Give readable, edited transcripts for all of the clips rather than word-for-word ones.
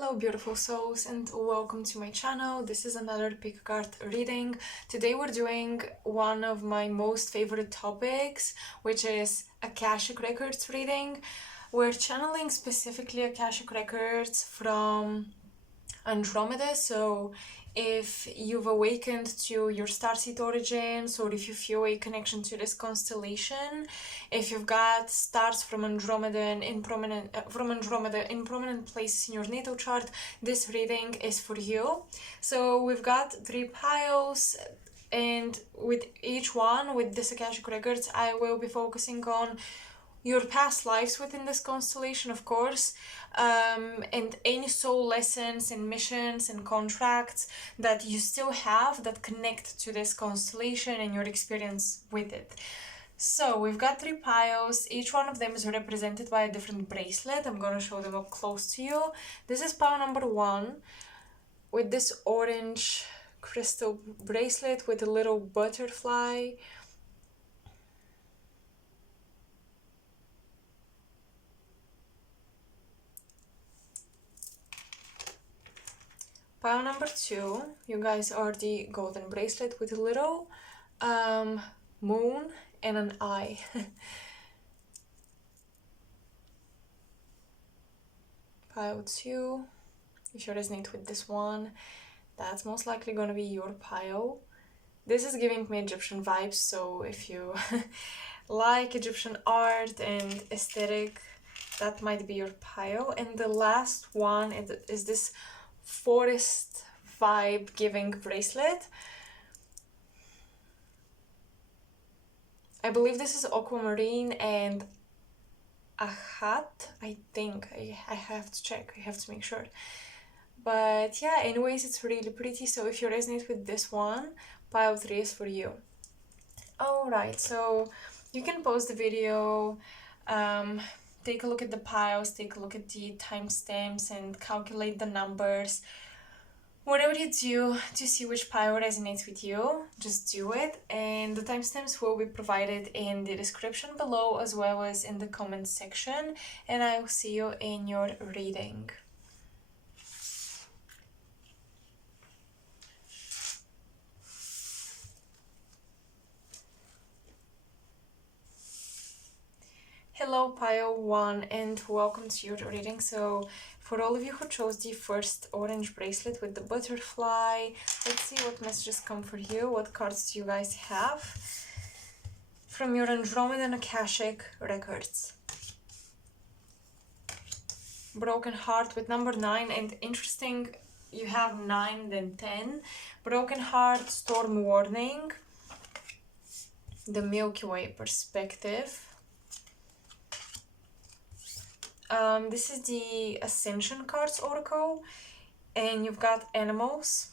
Hello beautiful souls and welcome to my channel. This is another pick a card reading. Today we're doing one of my most favorite topics, which is Akashic Records reading. We're channeling specifically Akashic Records from Andromeda, so if you've awakened to your starseed origins or if you feel a connection to this constellation, if you've got stars from Andromeda in prominent places in your natal chart, this reading is for you. So we've got 3 piles, and with each one, with this Akashic Records, I will be focusing on your past lives within this constellation, of course, and any soul lessons and missions and contracts that you still have that connect to this constellation and your experience with it. So we've got 3 piles. Each one of them is represented by a different bracelet. I'm gonna show them up close to you. This is pile number 1 with this orange crystal bracelet with a little butterfly. Pile number 2, you guys are the golden bracelet with a little moon and an eye. Pile 2, if you resonate with this one, that's most likely gonna be your pile. This is giving me Egyptian vibes, so if you like Egyptian art and aesthetic, that might be your pile. And the last one is this forest vibe giving bracelet. I believe this is aquamarine and Ahat, I think. I have to check, I have to make sure. But yeah, anyways, it's really pretty. So if you resonate with this one, pile 3 is for you. Alright, so you can pause the video, take a look at the piles, take a look at the timestamps and calculate the numbers. Whatever you do to see which pile resonates with you, just do it. And the timestamps will be provided in the description below as well as in the comment section. And I will see you in your reading. Hello pile 1 and welcome to your reading. So for all of you who chose the first orange bracelet with the butterfly, let's see what messages come for you. What cards do you guys have from your Andromeda and Akashic Records? Broken heart with number 9, and interesting, you have 9 then 10. Broken heart, storm warning, the Milky Way perspective. This is the Ascension cards oracle, and you've got animals.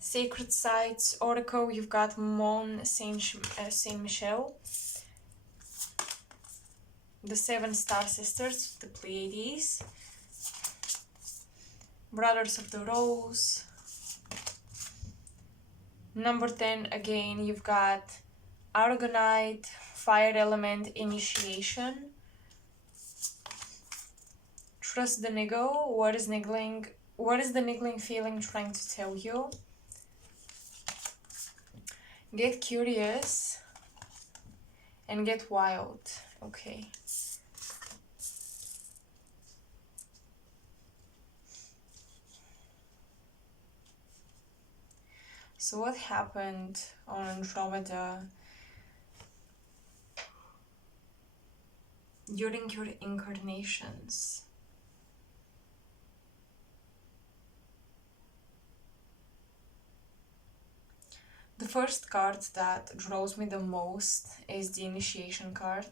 Sacred sites oracle, you've got Mont Saint Michel. The 7 star sisters, the Pleiades. Brothers of the Rose. Number 10, again, you've got Argonite, fire element, initiation. Trust the niggle. What is niggling? What is the niggling feeling trying to tell you? Get curious and get wild. Okay. So what happened on Andromeda during your incarnations? The first card that draws me the most is the initiation card.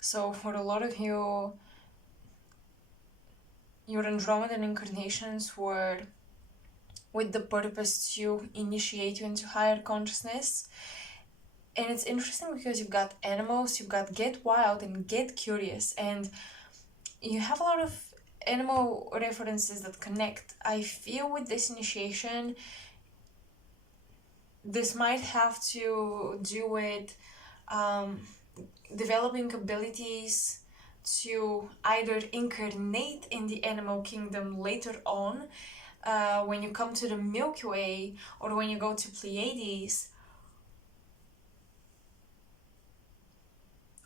So for a lot of you, your Andromedan incarnations were with the purpose to initiate you into higher consciousness. And it's interesting because you've got animals, you've got get wild and get curious, and you have a lot of animal references that connect. I feel with this initiation, this might have to do with developing abilities to either incarnate in the animal kingdom later on, when you come to the Milky Way or when you go to Pleiades,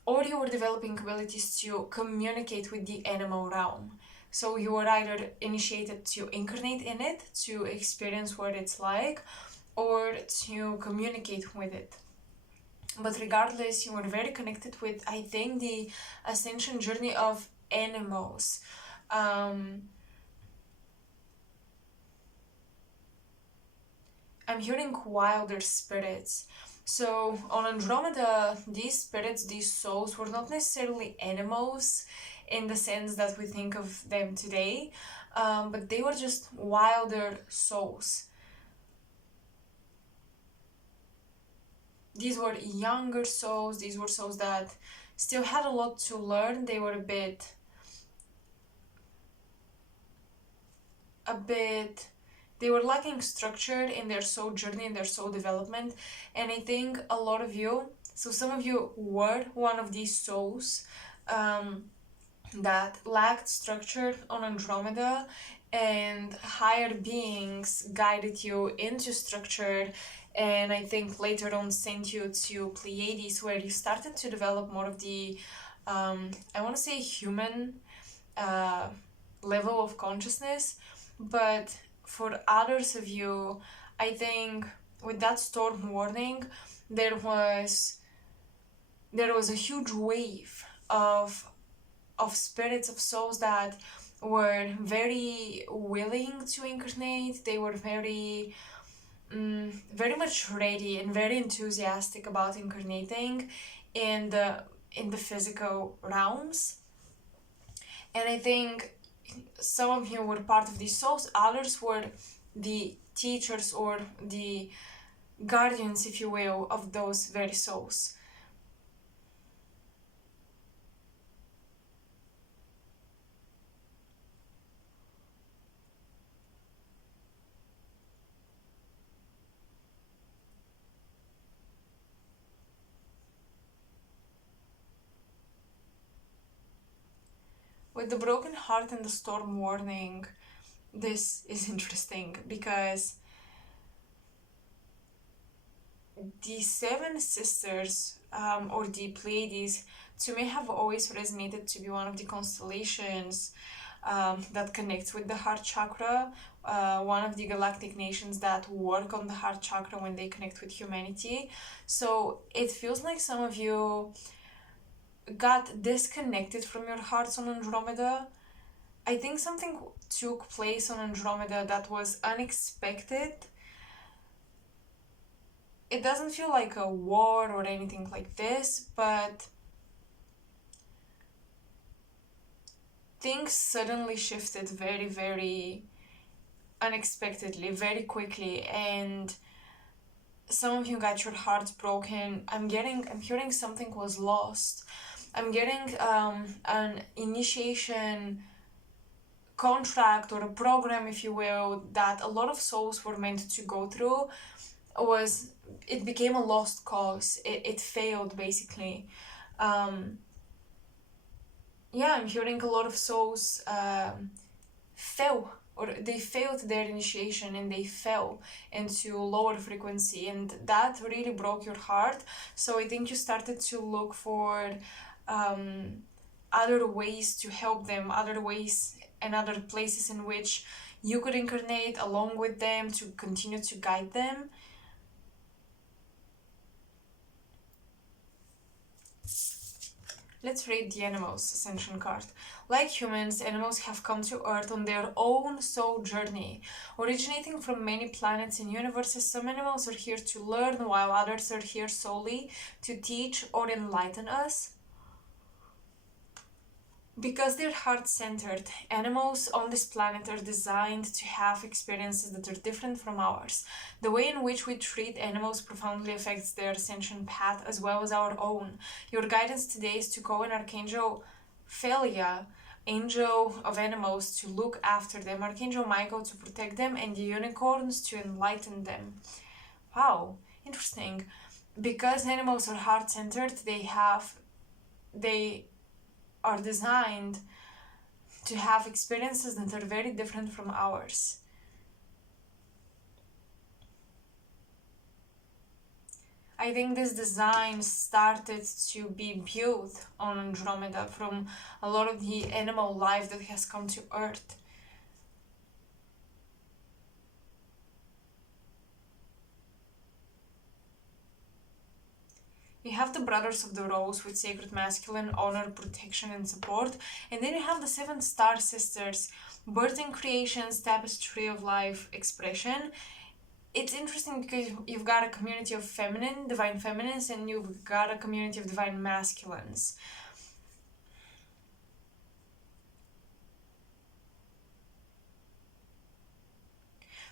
or you were developing abilities to communicate with the animal realm. So you were either initiated to incarnate in it, to experience what it's like, or to communicate with it. But regardless, you were very connected with, I think, the ascension journey of animals. I'm hearing wilder spirits. So on Andromeda, these spirits, these souls, were not necessarily animals in the sense that we think of them today, but they were just wilder souls. These were younger souls, these were souls that still had a lot to learn. They were a bit, they were lacking structure in their soul journey, in their soul development. And I think a lot of you, so some of you were one of these souls that lacked structure on Andromeda, and higher beings guided you into structure, and I think later on sent you to Pleiades, where you started to develop more of the, I want to say human level of consciousness. But for others of you, I think with that storm warning, there was a huge wave of spirits, of souls that were very willing to incarnate. They were very much ready and very enthusiastic about incarnating in the physical realms. And I think some of you were part of these souls, others were the teachers or the guardians, if you will, of those very souls. With the broken heart and the storm warning, this is interesting because the seven sisters, or the Pleiades, to me have always resonated to be one of the constellations that connects with the heart chakra, one of the galactic nations that work on the heart chakra when they connect with humanity. So it feels like some of you got disconnected from your hearts on Andromeda. I think something took place on Andromeda that was unexpected. It doesn't feel like a war or anything like this, but things suddenly shifted very, very unexpectedly, very quickly, and some of you got your hearts broken. I'm hearing something was lost. I'm getting an initiation contract or a program, if you will, that a lot of souls were meant to go through. It became a lost cause. It failed, basically. I'm hearing a lot of souls fell, or they failed their initiation and they fell into lower frequency, and that really broke your heart. So I think you started to look for other ways to help them, other ways and other places in which you could incarnate along with them to continue to guide them. Let's read the Animals Ascension card. Like humans, animals have come to Earth on their own soul journey. Originating from many planets and universes, some animals are here to learn, while others are here solely to teach or enlighten us. Because they're heart-centered, animals on this planet are designed to have experiences that are different from ours. The way in which we treat animals profoundly affects their ascension path as well as our own. Your guidance today is to call an Archangel Phalia, angel of animals, to look after them, Archangel Michael to protect them, and the unicorns to enlighten them. Wow, interesting. Because animals are heart-centered, they are designed to have experiences that are very different from ours. I think this design started to be built on Andromeda from a lot of the animal life that has come to Earth. You have the Brothers of the Rose with sacred masculine, honor, protection, and support. And then you have the 7 star sisters, birthing creations, tapestry of life, expression. It's interesting because you've got a community of feminine, divine feminines, and you've got a community of divine masculines.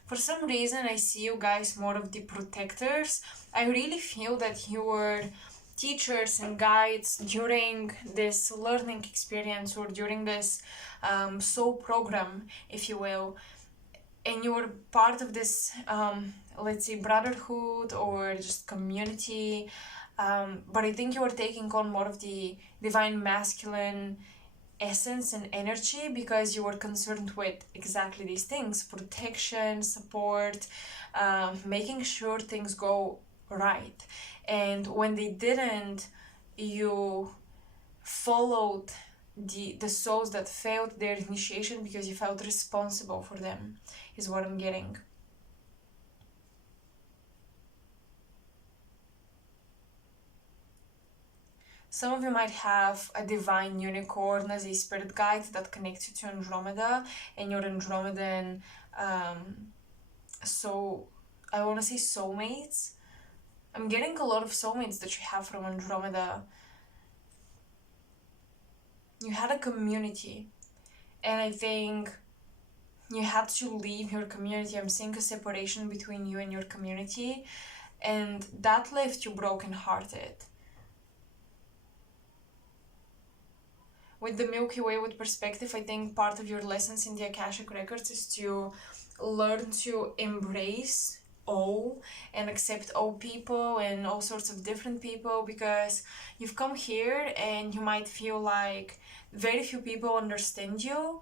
For some reason, I see you guys more of the protectors. I really feel that you were teachers and guides during this learning experience or during this soul program, if you will. And you were part of this, let's say, brotherhood or just community. But I think you were taking on more of the divine masculine essence and energy because you were concerned with exactly these things: protection, support, making sure things go right. And when they didn't, you followed the souls that failed their initiation because you felt responsible for them, is what I'm getting. Some of you might have a divine unicorn as a spirit guide that connects you to Andromeda, and your Andromedan, so I want to say soulmates. I'm getting a lot of soulmates that you have from Andromeda. You had a community, and I think you had to leave your community. I'm seeing a separation between you and your community, and that left you brokenhearted. With the Milky Way with perspective, I think part of your lessons in the Akashic Records is to learn to embrace all and accept all people and all sorts of different people, because you've come here and you might feel like very few people understand you.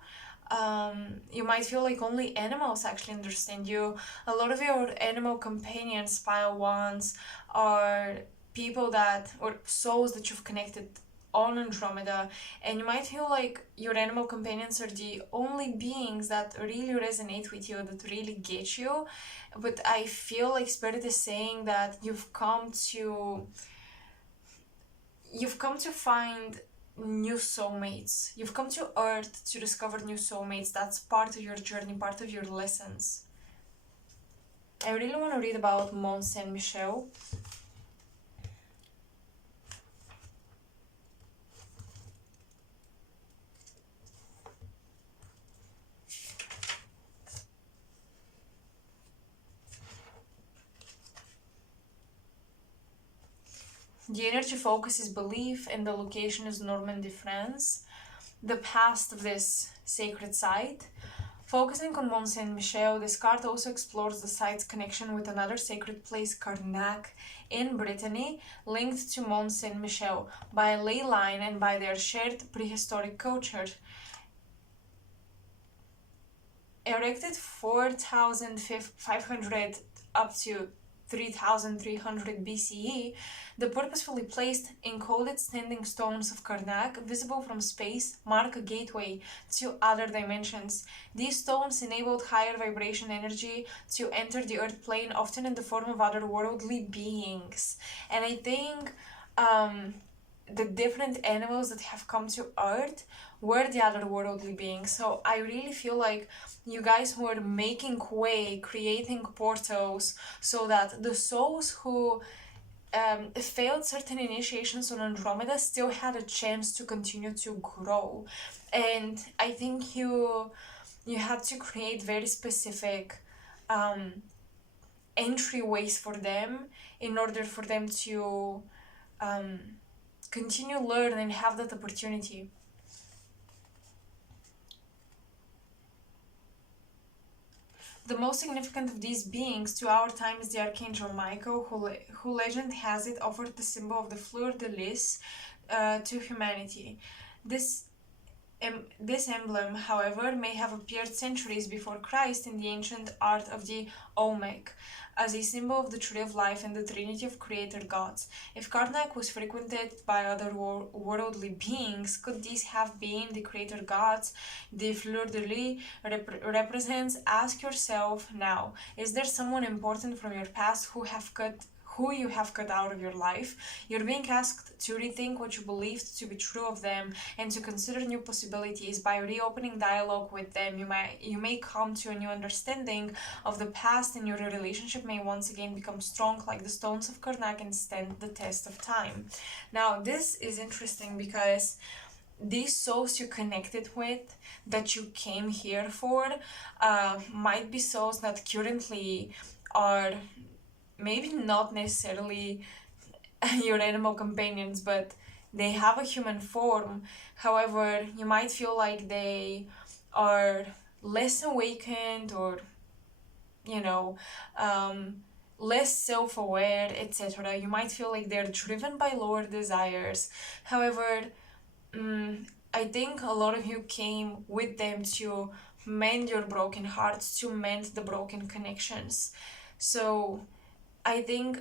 You might feel like only animals actually understand you. A lot of your animal companions, pile ones, are people that, or souls that you've connected on Andromeda, and you might feel like your animal companions are the only beings that really resonate with you, that really get you. But I feel like Spirit is saying that you've come to find new soulmates. You've come to Earth to discover new soulmates. That's part of your journey, part of your lessons. I really want to read about Mont Saint Michel. The energy focus is belief, and the location is Normandy, France, the past of this sacred site. Focusing on Mont Saint Michel, this card also explores the site's connection with another sacred place, Karnak, in Brittany, linked to Mont Saint Michel by a ley line and by their shared prehistoric culture. Erected 4,500 up to 3,300 BCE, the purposefully placed, encoded standing stones of Karnak, visible from space, mark a gateway to other dimensions. These stones enabled higher vibration energy to enter the earth plane, often in the form of otherworldly beings. And I think the different animals that have come to earth were the otherworldly beings. So I really feel like you guys were making way, creating portals, so that the souls who failed certain initiations on Andromeda still had a chance to continue to grow. And I think you had to create very specific entryways for them in order for them to continue learn and have that opportunity. The most significant of these beings to our time is the Archangel Michael, who legend has it offered the symbol of the fleur de lis to humanity. This this emblem, however, may have appeared centuries before Christ in the ancient art of the Olmec, as a symbol of the tree of life and the trinity of creator gods. If Karnak was frequented by other worldly beings, could these have been the creator gods the fleur-de-lis represents? Ask yourself now, is there someone important from your past who you have cut out of your life? You're being asked to rethink what you believed to be true of them and to consider new possibilities. By reopening dialogue with them, you may come to a new understanding of the past, and your relationship may once again become strong like the stones of Karnak and stand the test of time. Now, this is interesting because these souls you connected with, that you came here for, might be souls that currently are maybe not necessarily your animal companions, but they have a human form. However, you might feel like they are less awakened, or less self-aware, etc. You might feel like they're driven by lower desires. However, I think a lot of you came with them to mend your broken hearts, to mend the broken connections. So I think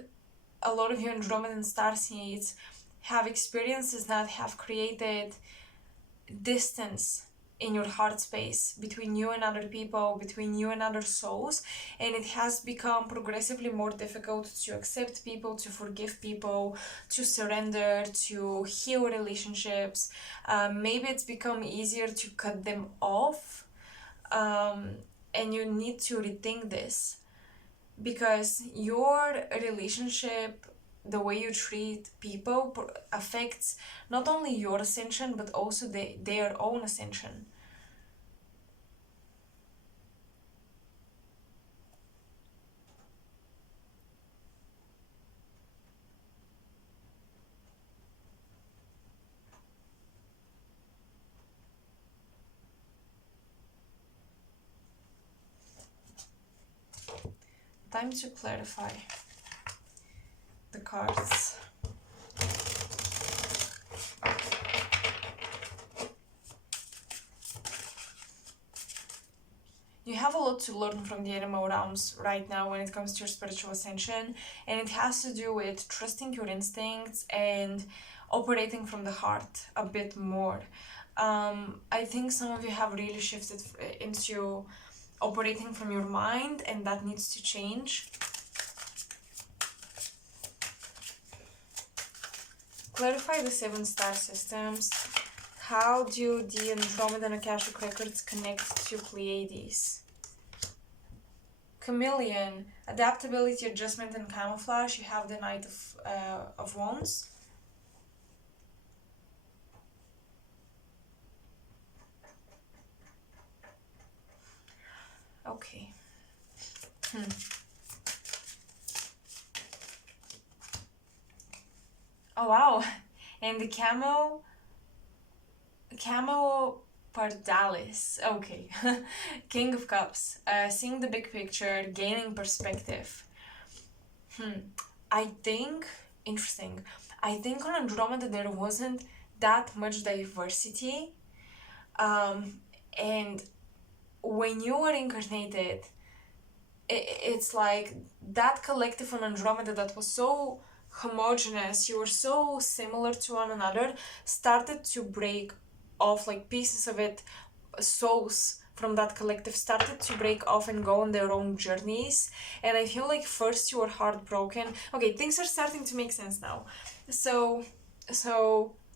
a lot of you Andromedan starseeds have experiences that have created distance in your heart space between you and other people, between you and other souls, and it has become progressively more difficult to accept people, to forgive people, to surrender, to heal relationships. Maybe it's become easier to cut them off, and you need to rethink this, because your relationship, the way you treat people, affects not only your ascension but also their own ascension. Time to clarify the cards. You have a lot to learn from the animal realms right now when it comes to your spiritual ascension, and it has to do with trusting your instincts and operating from the heart a bit more. I think some of you have really shifted into operating from your mind, and that needs to change. Clarify the 7 star systems. How do the Andromeda and Akashic records connect to Pleiades? Chameleon, adaptability, adjustment, and camouflage. You have the Knight of Wands. Okay. Oh wow, and the Camo Pardalis. Okay. King of Cups. Seeing the big picture, gaining perspective. I think, interesting. I think on Andromeda there wasn't that much diversity. And when you were incarnated, it's like that collective on Andromeda that was so homogeneous, you were so similar to one another, started to break off, like pieces of it, souls from that collective started to break off and go on their own journeys. And I feel like first you were heartbroken. Okay, things are starting to make sense now. So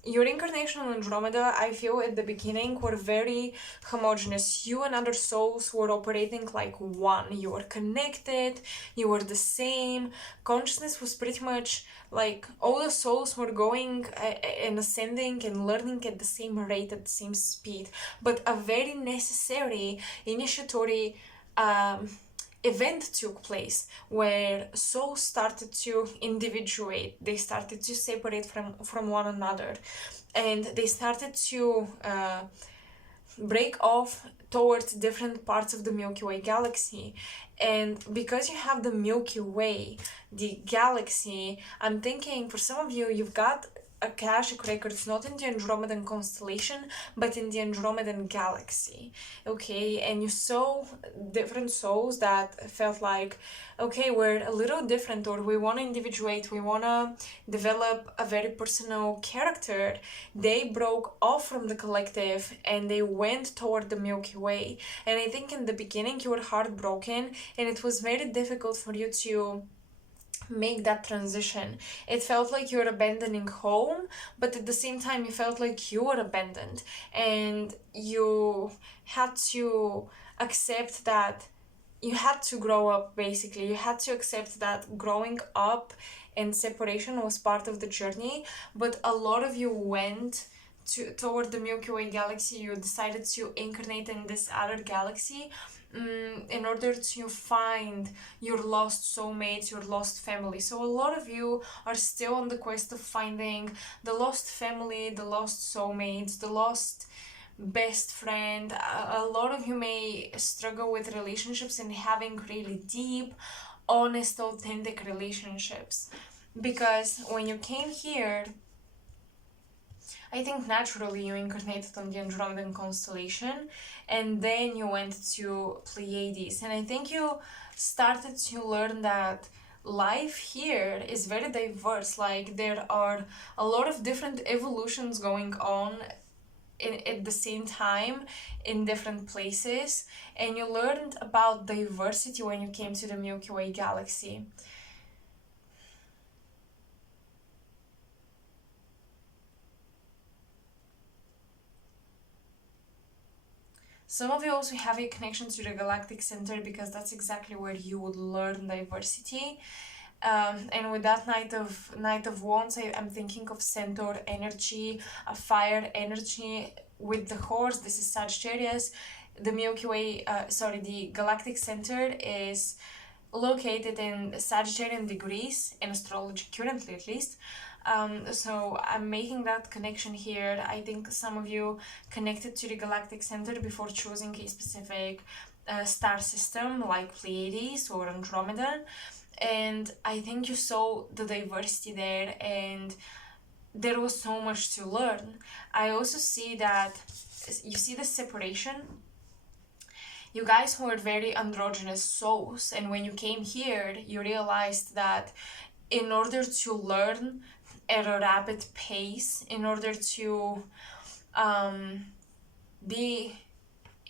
your incarnation on Andromeda, I feel at the beginning, were very homogeneous. You and other souls were operating like one. You were connected, you were the same. Consciousness was pretty much like all the souls were going and ascending and learning at the same rate, at the same speed. But a very necessary initiatory event took place where souls started to individuate. They started to separate from one another, and they started to break off towards different parts of the Milky Way galaxy. And because you have the Milky Way, the galaxy, I'm thinking for some of you, you've got Akashic records not in the Andromedan constellation but in the Andromedan galaxy. Okay, and you saw different souls that felt like, okay, we're a little different, or we want to individuate, we want to develop a very personal character. They broke off from the collective and they went toward the Milky Way. And I think in the beginning you were heartbroken and it was very difficult for you to make that transition. It felt like you were abandoning home, but at the same time you felt like you were abandoned, and you had to accept that you had to grow up. Basically, you had to accept that growing up and separation was part of the journey. But a lot of you went toward the Milky Way galaxy. You decided to incarnate in this other galaxy, in order to find your lost soulmates, your lost family. So a lot of you are still on the quest of finding the lost family, the lost soulmates, the lost best friend. A lot of you may struggle with relationships and having really deep, honest, authentic relationships. Because when you came here, I think naturally you incarnated on the Andromedan constellation, and then you went to Pleiades. And I think you started to learn that life here is very diverse. Like, there are a lot of different evolutions going on at the same time in different places, and you learned about diversity when you came to the Milky Way galaxy. Some of you also have a connection to the galactic center, because that's exactly where you would learn diversity. And with that Knight of Wands, I'm thinking of centaur energy, a fire energy. With the horse, this is Sagittarius. The Milky Way, the galactic center is located in Sagittarian degrees in astrology, currently at least. So I'm making that connection here. I think some of you connected to the galactic center before choosing a specific star system like Pleiades or Andromeda, and I think you saw the diversity there, and there was so much to learn. I also see that you see the separation. You guys were very androgynous souls, and when you came here, you realized that in order to learn at a rapid pace, in order to be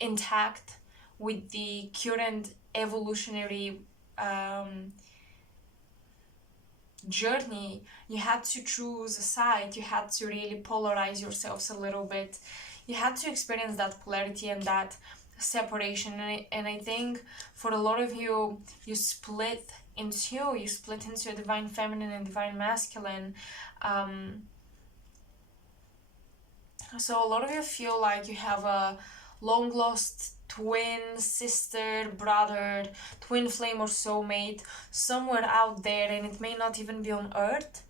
intact with the current evolutionary journey, you had to choose a side. You had to really polarize yourselves a little bit. You had to experience that polarity and that separation. And I think for a lot of you, you split into a divine feminine and divine masculine. So a lot of you feel like you have a long lost twin, sister, brother, twin flame or soulmate somewhere out there, and it may not even be on earth.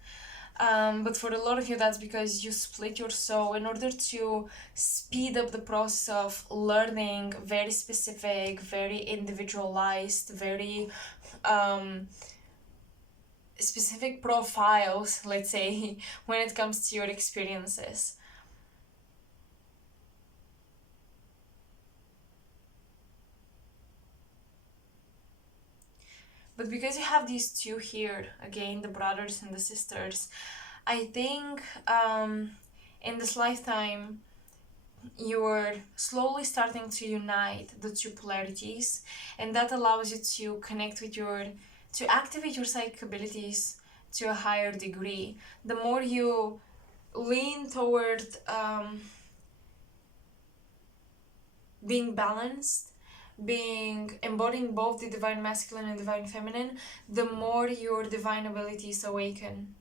But for a lot of you, that's because you split your soul in order to speed up the process of learning very specific, very individualized, very specific profiles, let's say, when it comes to your experiences. But because you have these two here, again, the brothers and the sisters, I think in this lifetime, you're slowly starting to unite the two polarities, and that allows you to connect with to activate your psychic abilities to a higher degree. The more you lean toward being balanced, being embodying both the divine masculine and divine feminine, the more your divine abilities awaken.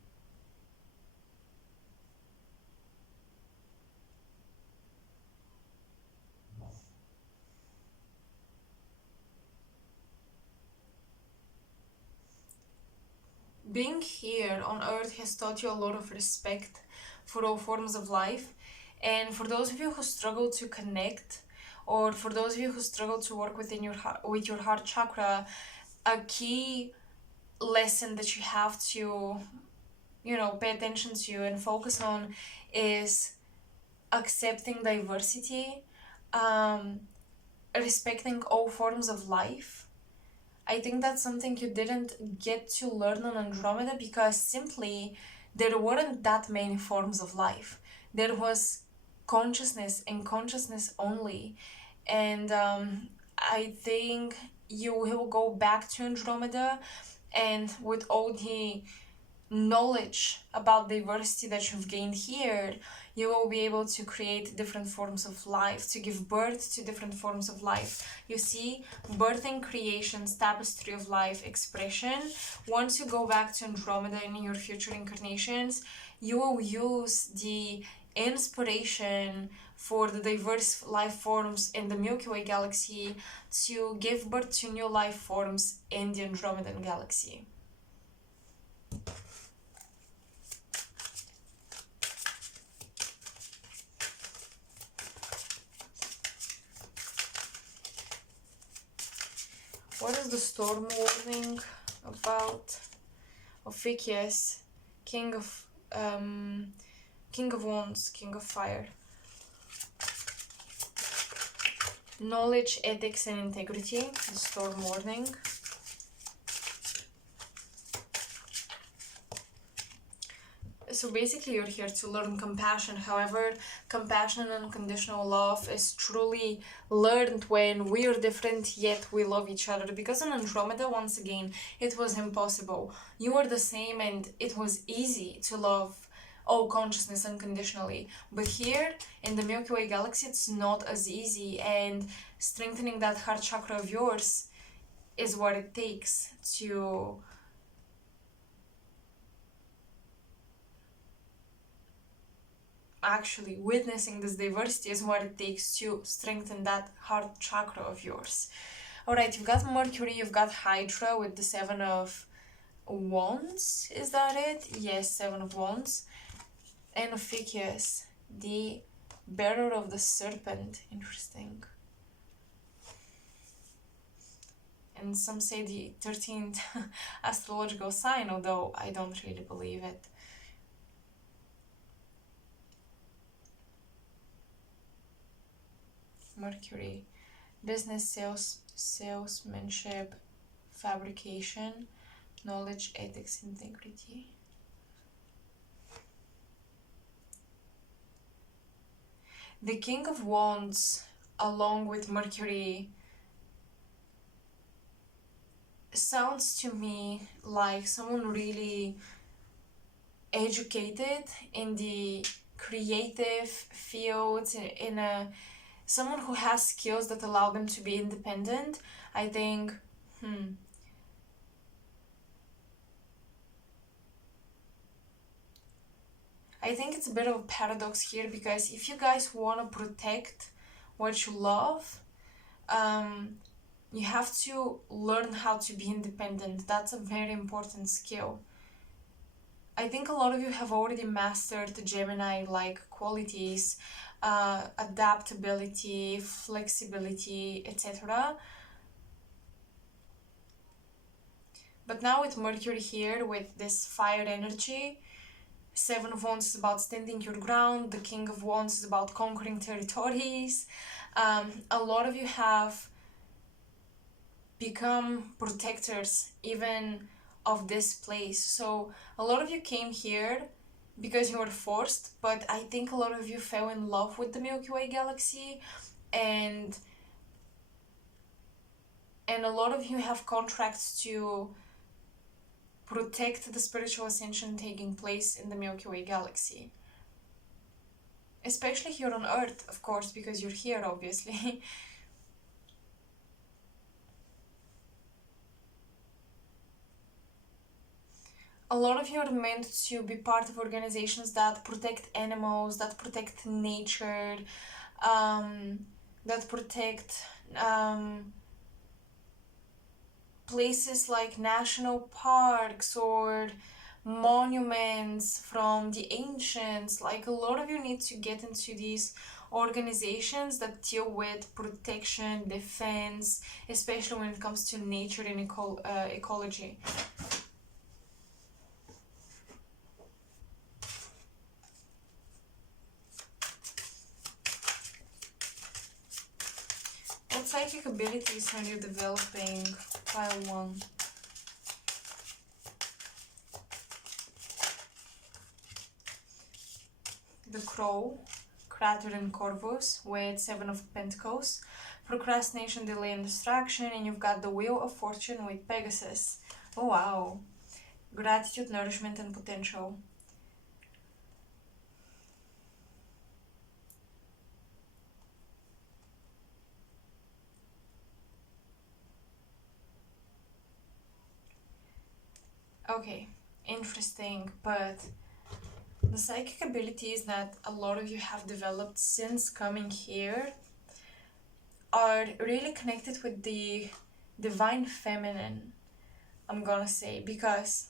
Being here on earth has taught you a lot of respect for all forms of life, and for those of you who struggle to connect, or for those of you who struggle to work within with your heart chakra, a key lesson that you have to pay attention to and focus on is accepting diversity, um, respecting all forms of life. I think that's something you didn't get to learn on Andromeda because simply there weren't that many forms of life. There was consciousness and consciousness only. And I think you will go back to Andromeda, and with all the knowledge about diversity that you've gained here, you will be able to create different forms of life, to give birth to different forms of life. You see, birthing, creations, tapestry of life, expression. Once you go back to Andromeda in your future incarnations, you will use the inspiration for the diverse life forms in the Milky Way galaxy to give birth to new life forms in the Andromedan galaxy. What is the storm warning about? Ophiuchus, King of Wands, King of Fire. Knowledge, ethics, and integrity. The storm warning. So basically you're here to learn compassion. However, compassion and unconditional love is truly learned when we are different yet we love each other. Because in Andromeda, once again, it was impossible. You were the same and it was easy to love all consciousness unconditionally. But here in the Milky Way galaxy, it's not as easy, and strengthening that heart chakra of yours is what it takes to actually witnessing this diversity is what it takes to strengthen that heart chakra of yours. Alright, you've got Mercury, you've got Hydra with the Seven of Wands. Is that it? Yes, Seven of Wands. And Ophiuchus, the bearer of the serpent. Interesting. And some say the 13th astrological sign, although I don't really believe it. Mercury, business, salesmanship, fabrication, knowledge, ethics, integrity. The King of Wands, along with Mercury, sounds to me like someone really educated in the creative fields, in a someone who has skills that allow them to be independent. I think, I think it's a bit of a paradox here, because if you guys want to protect what you love, you have to learn how to be independent. That's a very important skill. I think a lot of you have already mastered the Gemini-like qualities, adaptability, flexibility, etc. But now with Mercury here, with this fire energy, Seven of Wands is about standing your ground, the King of Wands is about conquering territories. A lot of you have become protectors even of this place. So a lot of you came here because you were forced, but I think a lot of you fell in love with the Milky Way galaxy, and a lot of you have contracts to protect the spiritual ascension taking place in the Milky Way galaxy. Especially here on Earth, of course, because you're here, obviously. A lot of you are meant to be part of organizations that protect animals, that protect nature, that protect places like national parks or monuments from the ancients. Like, a lot of you need to get into these organizations that deal with protection, defense, especially when it comes to nature and ecology. psychic abilities are you developing? Pile 1. The Crow, Crater and Corvus with 7 of Pentacles. Procrastination, delay and distraction. And you've got the Wheel of Fortune with Pegasus. Oh wow. Gratitude, nourishment and potential. Okay, interesting, but the psychic abilities that a lot of you have developed since coming here are really connected with the divine feminine, I'm gonna say, because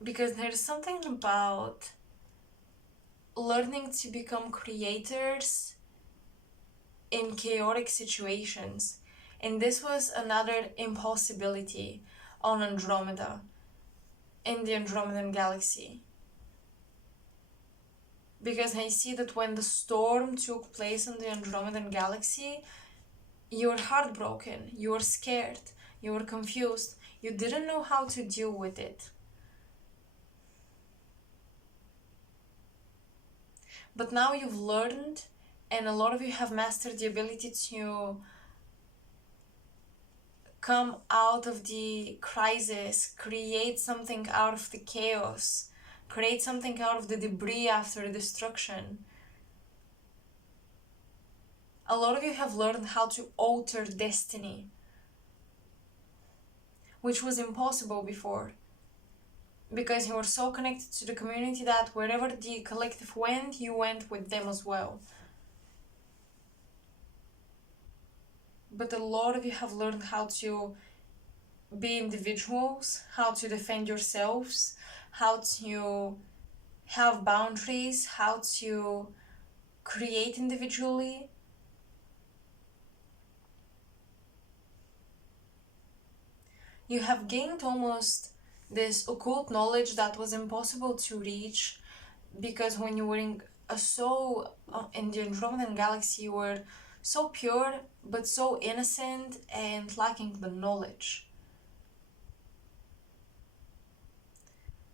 there's something about learning to become creators in chaotic situations. And this was another impossibility on Andromeda, in the Andromedan galaxy. Because I see that when the storm took place in the Andromedan galaxy, you were heartbroken, you were scared, you were confused, you didn't know how to deal with it. But now you've learned, and a lot of you have mastered the ability to come out of the crisis, create something out of the chaos, create something out of the debris after destruction. A lot of you have learned how to alter destiny, which was impossible before, because you were so connected to the community that wherever the collective went, you went with them as well. But a lot of you have learned how to be individuals, how to defend yourselves, how to have boundaries, how to create individually. You have gained almost this occult knowledge that was impossible to reach, because when you were in the Andromedan galaxy, you were so pure but so innocent and lacking the knowledge.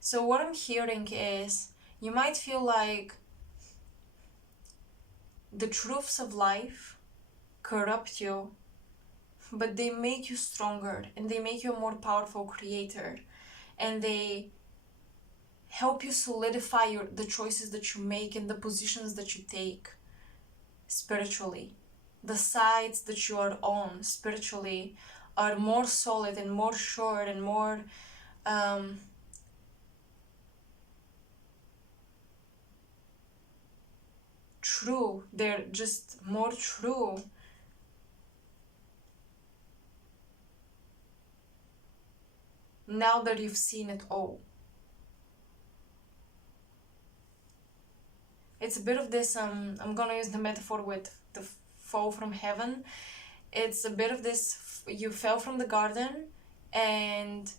So what I'm hearing is, you might feel like the truths of life corrupt you, but they make you stronger, and they make you a more powerful creator, and they help you solidify the choices that you make and the positions that you take spiritually. The sides that you are on spiritually are more solid and more sure and more true. They're just more true. Now that you've seen it all. It's a bit of this, I'm gonna use the metaphor with the fall from heaven. It's a bit of this, you fell from the garden, and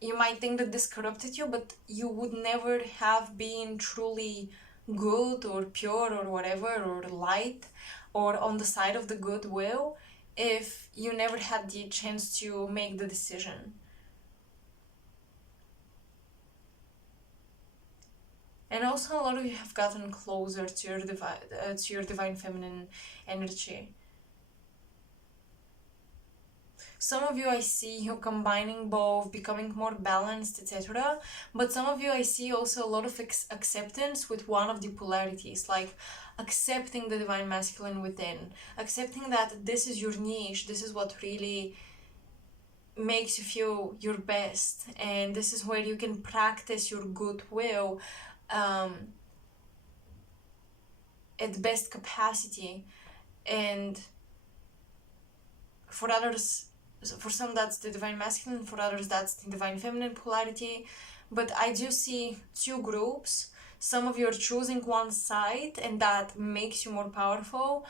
you might think that this corrupted you, but you would never have been truly good or pure or whatever, or light, or on the side of the goodwill, if you never had the chance to make the decision. And also, a lot of you have gotten closer to your divine feminine energy. Some of you, I see you combining both, becoming more balanced, etc. But some of you, I see also a lot of acceptance with one of the polarities, like accepting the divine masculine within, accepting that this is your niche, this is what really makes you feel your best, and this is where you can practice your goodwill at best capacity. And for others, for some that's the divine masculine, for others that's the divine feminine polarity. But I do see two groups. Some of you are choosing one side, and that makes you more powerful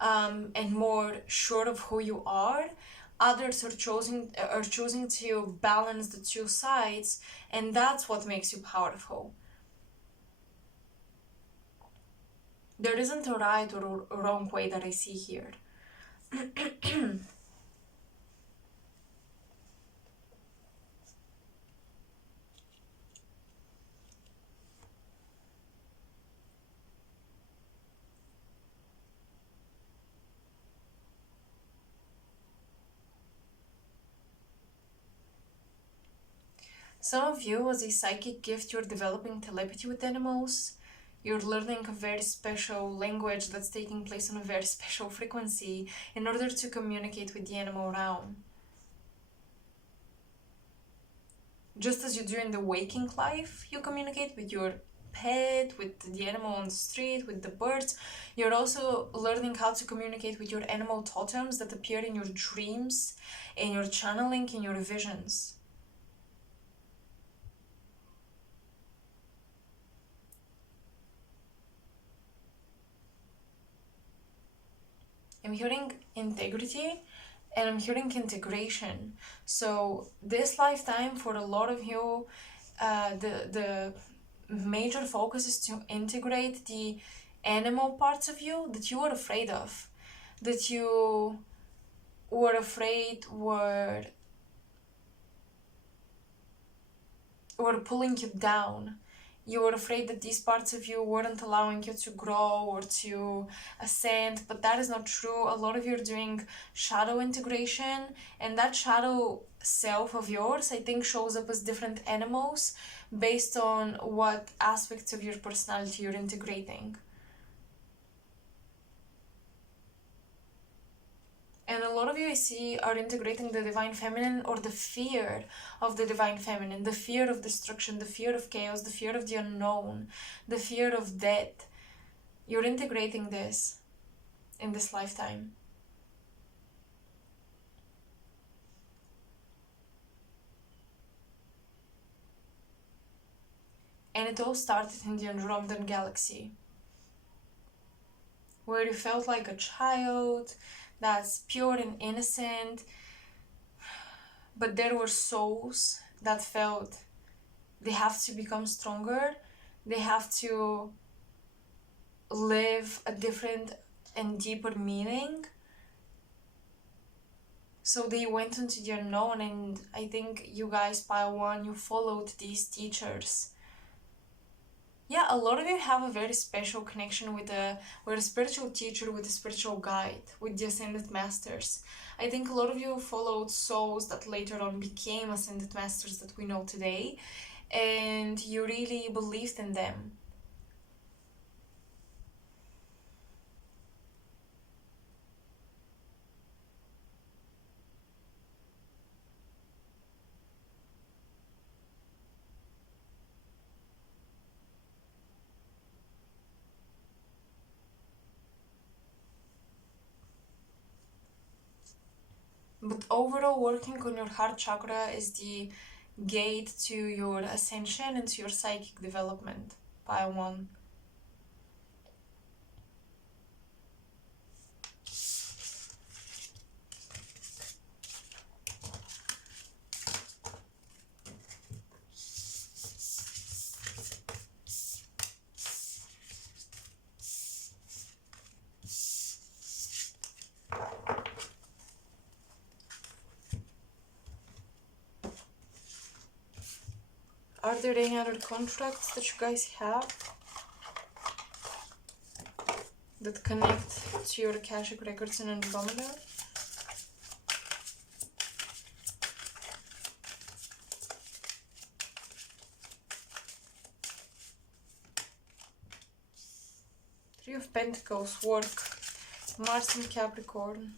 and more sure of who you are. Others are choosing to balance the two sides, and that's what makes you powerful. There isn't a right or a wrong way that I see here. Some of you, as a psychic gift, you're developing telepathy with animals. You're learning a very special language that's taking place on a very special frequency in order to communicate with the animal realm. Just as you do in the waking life, you communicate with your pet, with the animal on the street, with the birds. You're also learning how to communicate with your animal totems that appear in your dreams, in your channeling, in your visions. I'm hearing integrity and I'm hearing integration. So this lifetime, for a lot of you, the major focus is to integrate the animal parts of you that you were afraid of, that you were afraid were pulling you down. You were afraid that these parts of you weren't allowing you to grow or to ascend, but that is not true. A lot of you are doing shadow integration, and that shadow self of yours, I think, shows up as different animals based on what aspects of your personality you're integrating. And a lot of you I see are integrating the divine feminine or the fear of the divine feminine, the fear of destruction, the fear of chaos, the fear of the unknown, the fear of death. You're integrating this in this lifetime. And it all started in the Andromedan galaxy, where you felt like a child that's pure and innocent, but there were souls that felt they have to become stronger, they have to live a different and deeper meaning. So they went into the unknown, and I think you guys, pile one, you followed these teachers. Yeah, a lot of you have a very special connection with a spiritual teacher, with a spiritual guide, with the ascended masters. I think a lot of you followed souls that later on became ascended masters that we know today, and you really believed in them. But overall, working on your heart chakra is the gate to your ascension and to your psychic development. Pile one. Are there any other contracts that you guys have that connect to your Akashic records in Andromeda? Three of Pentacles, work, Mars in Capricorn,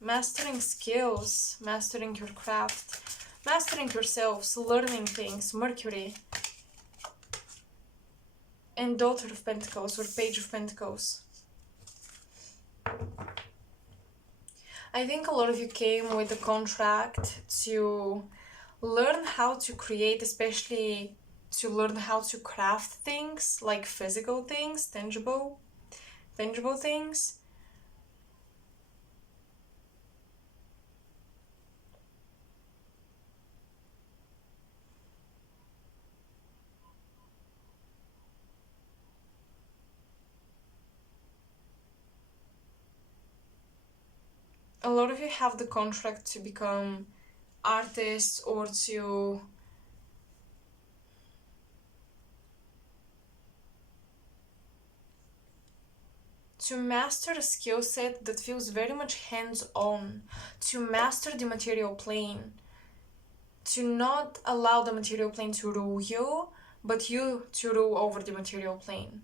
mastering skills, mastering your craft, mastering yourselves, learning things, Mercury, and Daughter of Pentacles or Page of Pentacles. I think a lot of you came with a contract to learn how to create, especially to learn how to craft things, like physical things, tangible things. a lot of you have the contract to become artists or to master a skill set that feels very much hands-on, to master the material plane, to not allow the material plane to rule you, but you to rule over the material plane.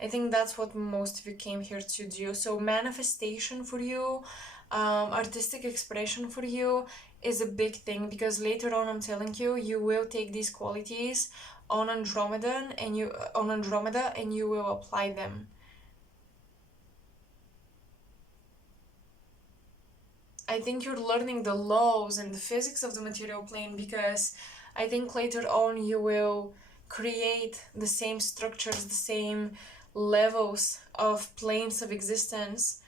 I think that's what most of you came here to do. So manifestation for you, artistic expression for you is a big thing, because later on I'm telling you, you will take these qualities on Andromeda and you will apply them. I think you're learning the laws and the physics of the material plane, because I think later on you will create the same structures, the same levels of planes of existence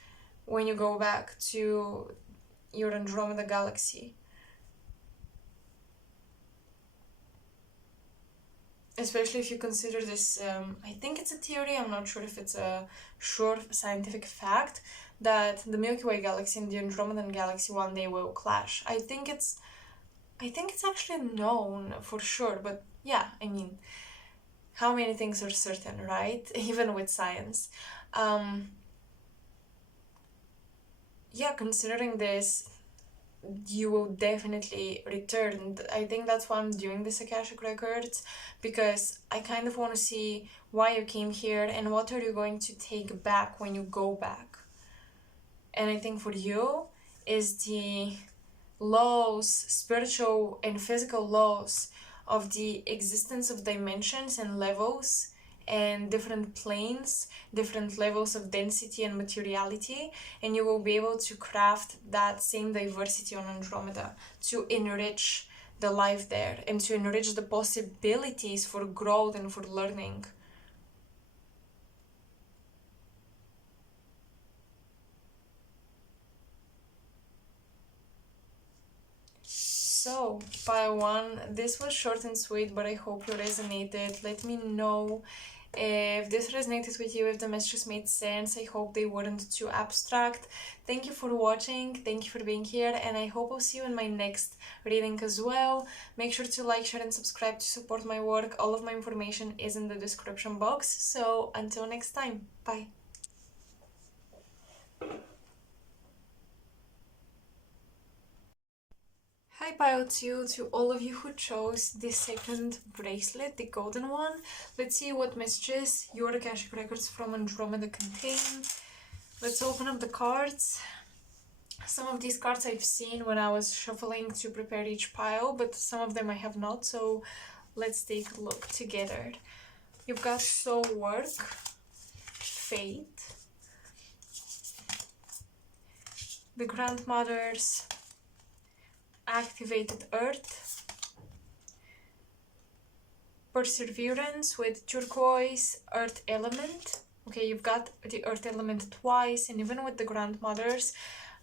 when you go back to your Andromeda galaxy. Especially if you consider this, I think it's a theory, I'm not sure if it's a sure scientific fact, that the Milky Way galaxy and the Andromedan galaxy one day will clash. I think it's actually known for sure, but yeah, I mean, how many things are certain, right? Even with science. Yeah, considering this, you will definitely return. I think that's why I'm doing this Akashic Records, because I kind of want to see why you came here and what are you going to take back when you go back. And I think for you is the laws, spiritual and physical laws of the existence of dimensions and levels and different planes, different levels of density and materiality, and you will be able to craft that same diversity on Andromeda to enrich the life there and to enrich the possibilities for growth and for learning. So, pile one, this was short and sweet, but I hope you resonated. Let me know if this resonated with you, if the messages made sense. I hope they weren't too abstract. Thank you for watching, thank you for being here, and I hope I'll see you in my next reading as well. Make sure to like, share, and subscribe to support my work. All of my information is in the description box. So, until next time, bye. Hi Pile 2, to all of you who chose the second bracelet, the golden one. Let's see what messages your Akashic Records from Andromeda contain. Let's open up the cards. Some of these cards I've seen when I was shuffling to prepare each pile, but some of them I have not, so let's take a look together. You've got Soul Work, Fate, the Grandmothers, Activated Earth, Perseverance with Turquoise, Earth Element. Okay, you've got the Earth Element twice, and even with the Grandmothers,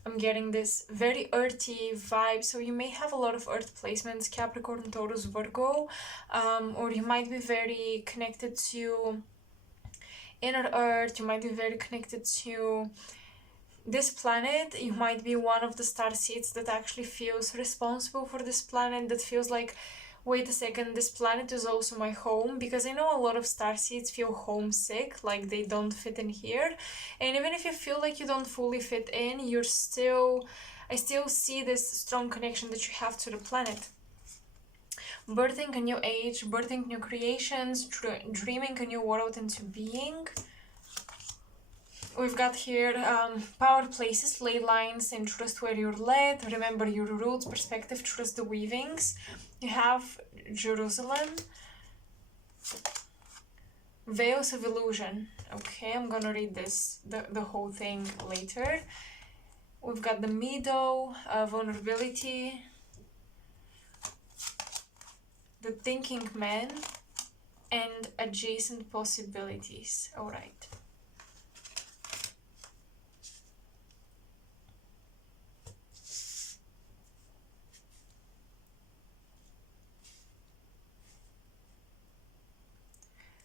I'm getting this very earthy vibe. So you may have a lot of Earth placements, Capricorn, Taurus, Virgo, or you might be very connected to inner Earth, you might be very connected to this planet. You might be one of the starseeds that actually feels responsible for this planet, that feels like, wait a second, this planet is also my home, because I know a lot of starseeds feel homesick, like they don't fit in here. And even if you feel like you don't fully fit in, I still see this strong connection that you have to the planet. Birthing a new age, birthing new creations, dreaming a new world into being. We've got here power places, ley lines, and trust where you're led. Remember your roots, perspective, trust the weavings. You have Jerusalem. Veils of illusion. Okay, I'm gonna read this, the whole thing later. We've got the meadow, vulnerability, the thinking man, and adjacent possibilities. All right.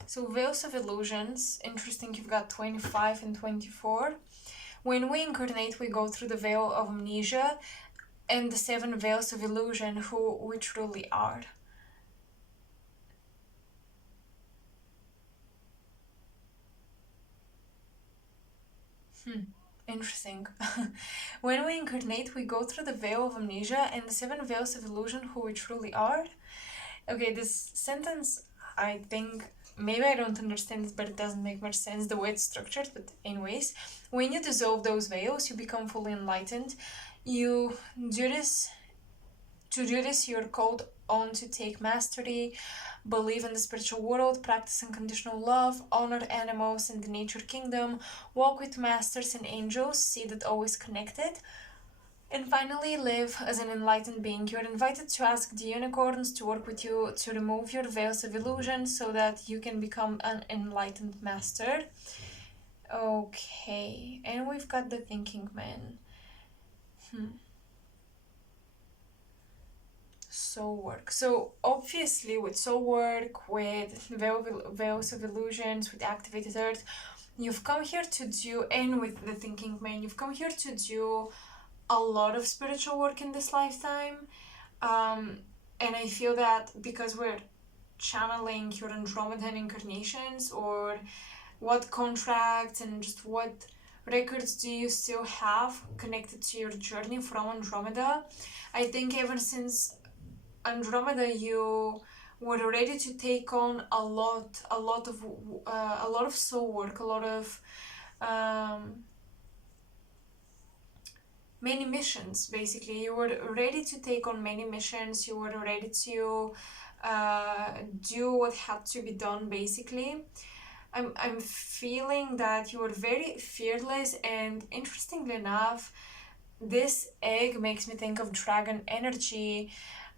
So Veils of Illusions, interesting, you've got 25 and 24. When we incarnate, we go through the veil of amnesia and the 7 veils of illusion, who we truly are. Interesting. When we incarnate, we go through the veil of amnesia and the 7 veils of illusion, who we truly are. Okay, this sentence, I think, maybe I don't understand it, but it doesn't make much sense the way it's structured. But anyways, when you dissolve those veils, you become fully enlightened. You do this. To do this, you're called on to take mastery, believe in the spiritual world, practice unconditional love, honor animals in the nature kingdom, walk with masters and angels, see that all is connected, and finally live as an enlightened being. You're invited to ask the unicorns to work with you to remove your veils of illusion so that you can become an enlightened master. Okay, and we've got the thinking man. Soul work. So obviously with soul work, with veils of illusions, with activated earth, you've come here to do, and with the thinking man, you've come here to do a lot of spiritual work in this lifetime. And I feel that because we're channeling your Andromedan incarnations, or what contracts and just what records do you still have connected to your journey from Andromeda. I think ever since Andromeda, you were ready to take on a lot of soul work, a lot of many missions. Basically, you were ready to take on many missions. You were ready to do what had to be done. Basically, I'm feeling that you were very fearless, and interestingly enough, this egg makes me think of dragon energy.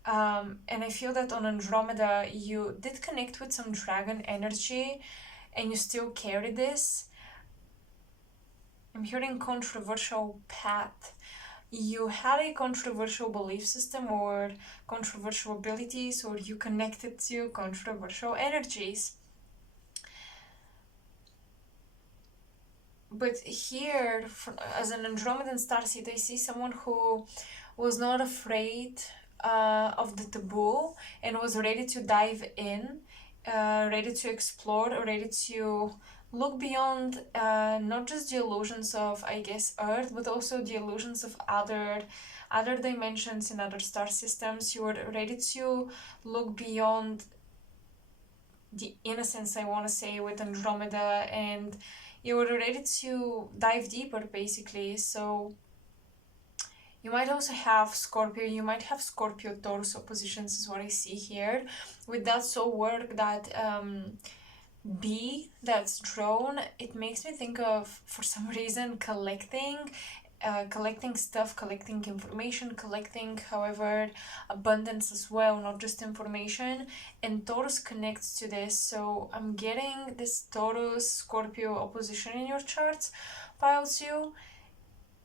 And I feel that on Andromeda you did connect with some dragon energy and you still carry this. I'm hearing controversial path. You had a controversial belief system or controversial abilities, or you connected to controversial energies. But here, as an Andromedan starseed, I see someone who was not afraid of the taboo and was ready to dive in, ready to explore, ready to look beyond not just the illusions of, I guess, Earth, but also the illusions of other dimensions and other star systems. You were ready to look beyond the innocence, I want to say, with Andromeda, and you were ready to dive deeper, basically. So you might also have Scorpio, you might have Scorpio Taurus oppositions, is what I see here. With that soul work, that bee that's drawn, it makes me think of, for some reason, collecting stuff, collecting information, collecting, however, abundance as well, not just information. And Taurus connects to this, so I'm getting this Taurus Scorpio opposition in your charts, Pile 2.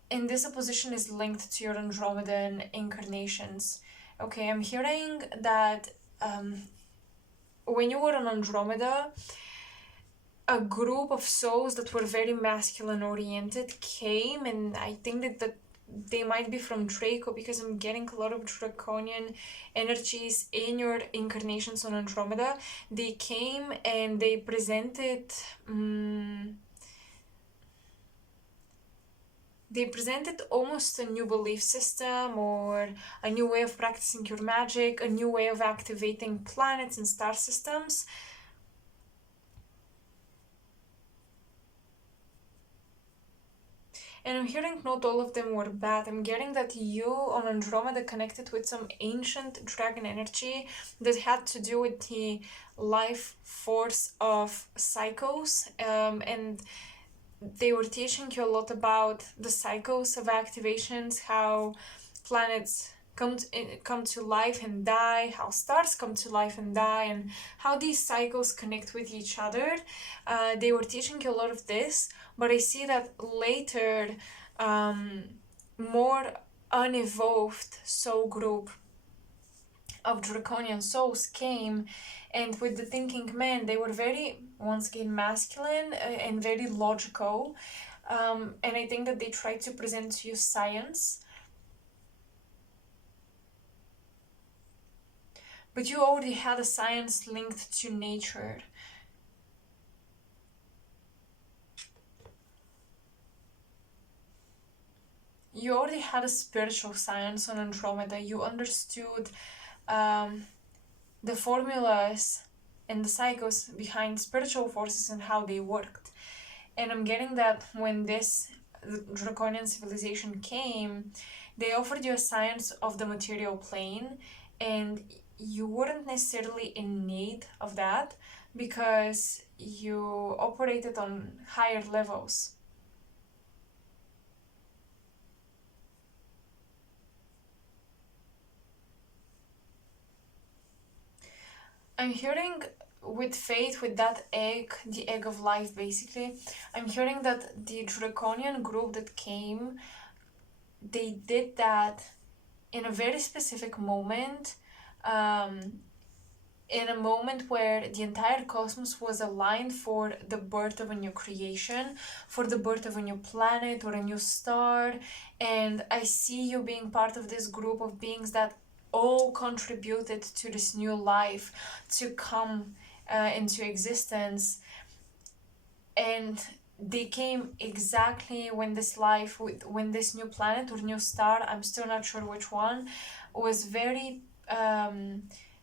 And this opposition is linked to your Andromedan incarnations. Okay, I'm hearing that when you were on Andromeda, a group of souls that were very masculine oriented came, and I think that they might be from Draco, because I'm getting a lot of draconian energies in your incarnations on Andromeda. They came and they presented almost a new belief system, or a new way of practicing your magic, a new way of activating planets and star systems. And I'm hearing not all of them were bad. I'm getting that you on Andromeda connected with some ancient dragon energy that had to do with the life force of cycles, and they were teaching you a lot about the cycles of activations, how planets come to life and die, how stars come to life and die, and how these cycles connect with each other. They were teaching you a lot of this, but I see that later more unevolved soul group of draconian souls came, And with the thinking men, they were very, once again, masculine and very logical. And I think that they tried to present to you science. But you already had a science linked to nature. You already had a spiritual science on Andromeda. You understood the formulas and the cycles behind spiritual forces and how they worked. And I'm getting that when this draconian civilization came, they offered you a science of the material plane, and you weren't necessarily in need of that because you operated on higher levels. I'm hearing with faith, with that egg, the egg of life basically, I'm hearing that the draconian group that came, they did that in a very specific moment, in a moment where the entire cosmos was aligned for the birth of a new creation, for the birth of a new planet or a new star. And I see you being part of this group of beings that all contributed to this new life to come into existence. And they came exactly when this life, when this new planet or new star, I'm still not sure which one, was very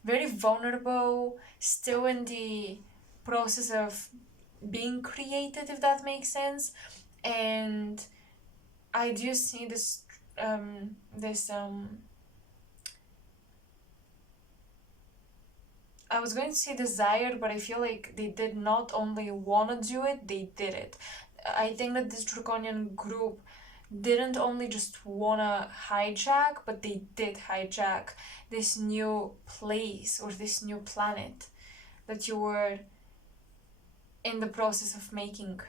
very vulnerable, still in the process of being created, if that makes sense. And I do see this I was going to say desire, but I feel like they did not only want to do it, they did it. I think that this draconian group didn't only just want to hijack, but they did hijack this new place or this new planet that you were in the process of making.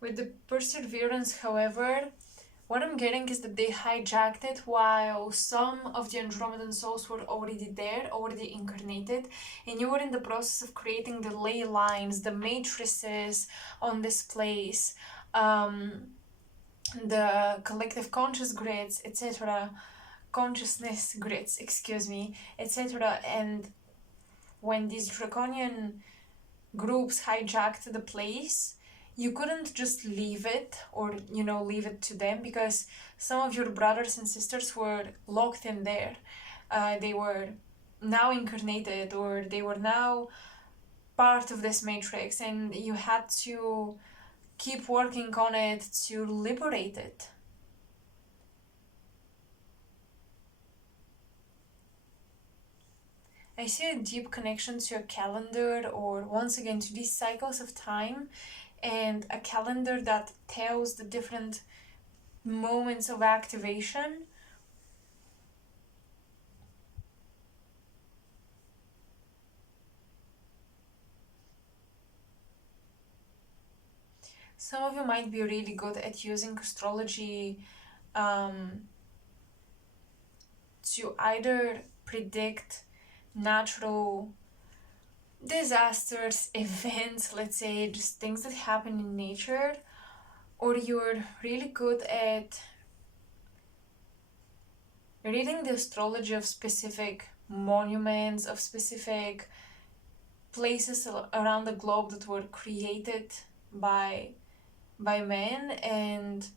With the perseverance, however, what I'm getting is that they hijacked it while some of the Andromedan souls were already there, already incarnated, and you were in the process of creating the ley lines, the matrices on this place, the collective conscious grids, etc., consciousness grids, excuse me, etc. And when these draconian groups hijacked the place, you couldn't just leave it or leave it to them, because some of your brothers and sisters were locked in there. They were now incarnated, or they were now part of this matrix, and you had to keep working on it to liberate it. I see a deep connection to a calendar, or once again to these cycles of time, and a calendar that tells the different moments of activation. Some of you might be really good at using astrology to either predict natural disasters, events, let's say, just things that happen in nature, or you're really good at reading the astrology of specific monuments, of specific places around the globe that were created by men and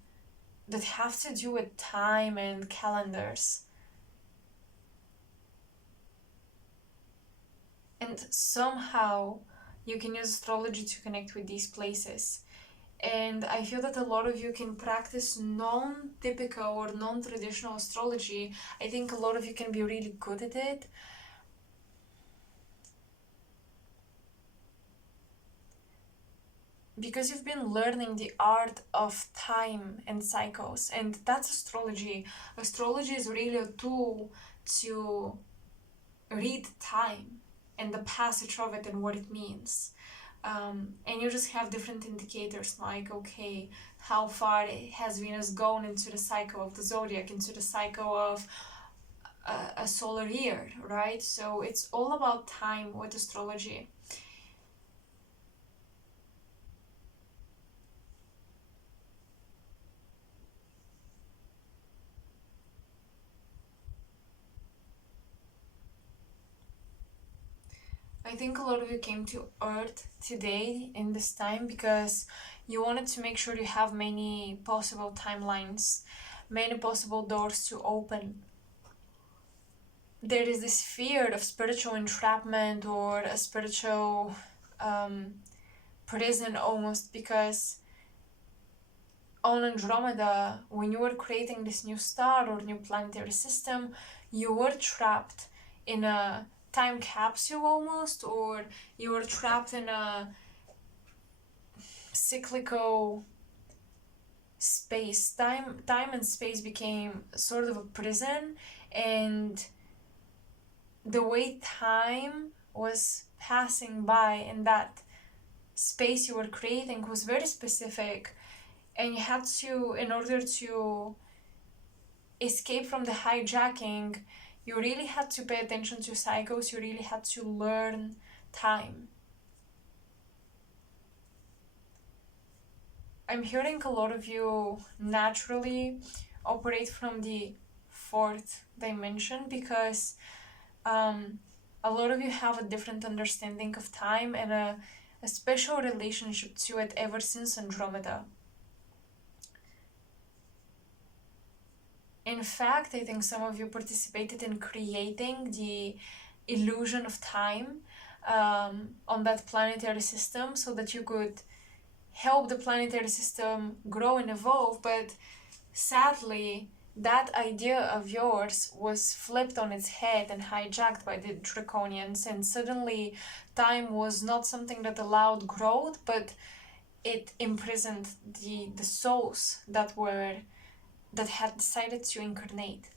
that have to do with time and calendars. And somehow you can use astrology to connect with these places. And I feel that a lot of you can practice non-typical or non-traditional astrology. I think a lot of you can be really good at it. Because you've been learning the art of time and cycles, and that's astrology. Astrology is really a tool to read time. and the passage of it and what it means. And you just have different indicators like, okay, how far has Venus gone into the cycle of the zodiac, into the cycle of a solar year, right? So it's all about time with astrology. I think a lot of you came to Earth today in this time because you wanted to make sure you have many possible timelines, many possible doors to open. There is this fear of spiritual entrapment or a spiritual prison almost, because on Andromeda, when you were creating this new star or new planetary system, you were trapped in a time capsule almost, or you were trapped in a cyclical space. Time and space became sort of a prison, and the way time was passing by in that space you were creating was very specific, and you had to, in order to escape from the hijacking, you really had to pay attention to cycles, you really had to learn time. I'm hearing a lot of you naturally operate from the fourth dimension because a lot of you have a different understanding of time and a special relationship to it ever since Andromeda. In fact, I think some of you participated in creating the illusion of time on that planetary system so that you could help the planetary system grow and evolve, but sadly, that idea of yours was flipped on its head and hijacked by the draconians, and suddenly time was not something that allowed growth, but it imprisoned the souls that had decided to incarnate.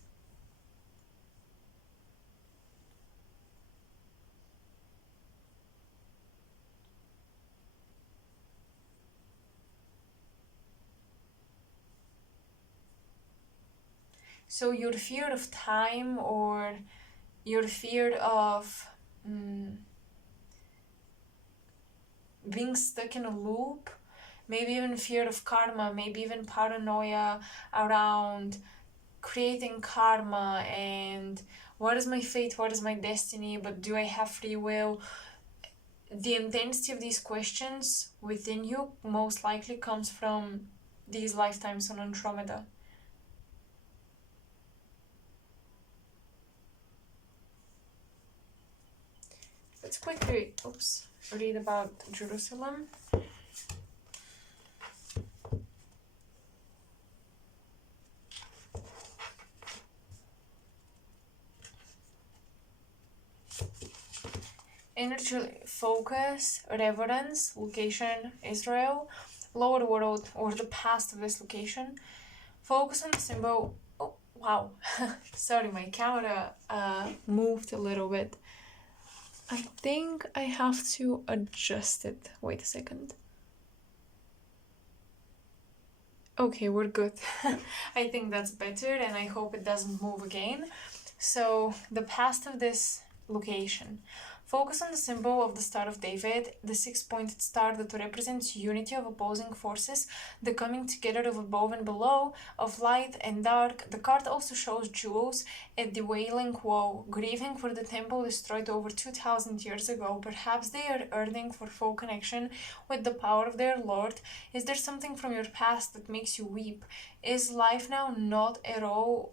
So your fear of time, or your fear of being stuck in a loop, maybe even fear of karma, maybe even paranoia around creating karma and what is my fate, what is my destiny, but do I have free will? The intensity of these questions within you most likely comes from these lifetimes on Andromeda. Let's quickly read about Jerusalem. Energy focus, reverence, location, Israel, lower world, or the past of this location. Focus on the symbol. Oh, wow. Sorry, my camera moved a little bit. I think I have to adjust it. Wait a second. Okay, we're good. I think that's better, and I hope it doesn't move again. So, the past of this location. Focus on the symbol of the Star of David, the six-pointed star that represents unity of opposing forces, the coming together of above and below, of light and dark. The card also shows jewels at the Wailing Wall, grieving for the temple destroyed over 2,000 years ago. Perhaps they are yearning for full connection with the power of their Lord. Is there something from your past that makes you weep? Is life now not at all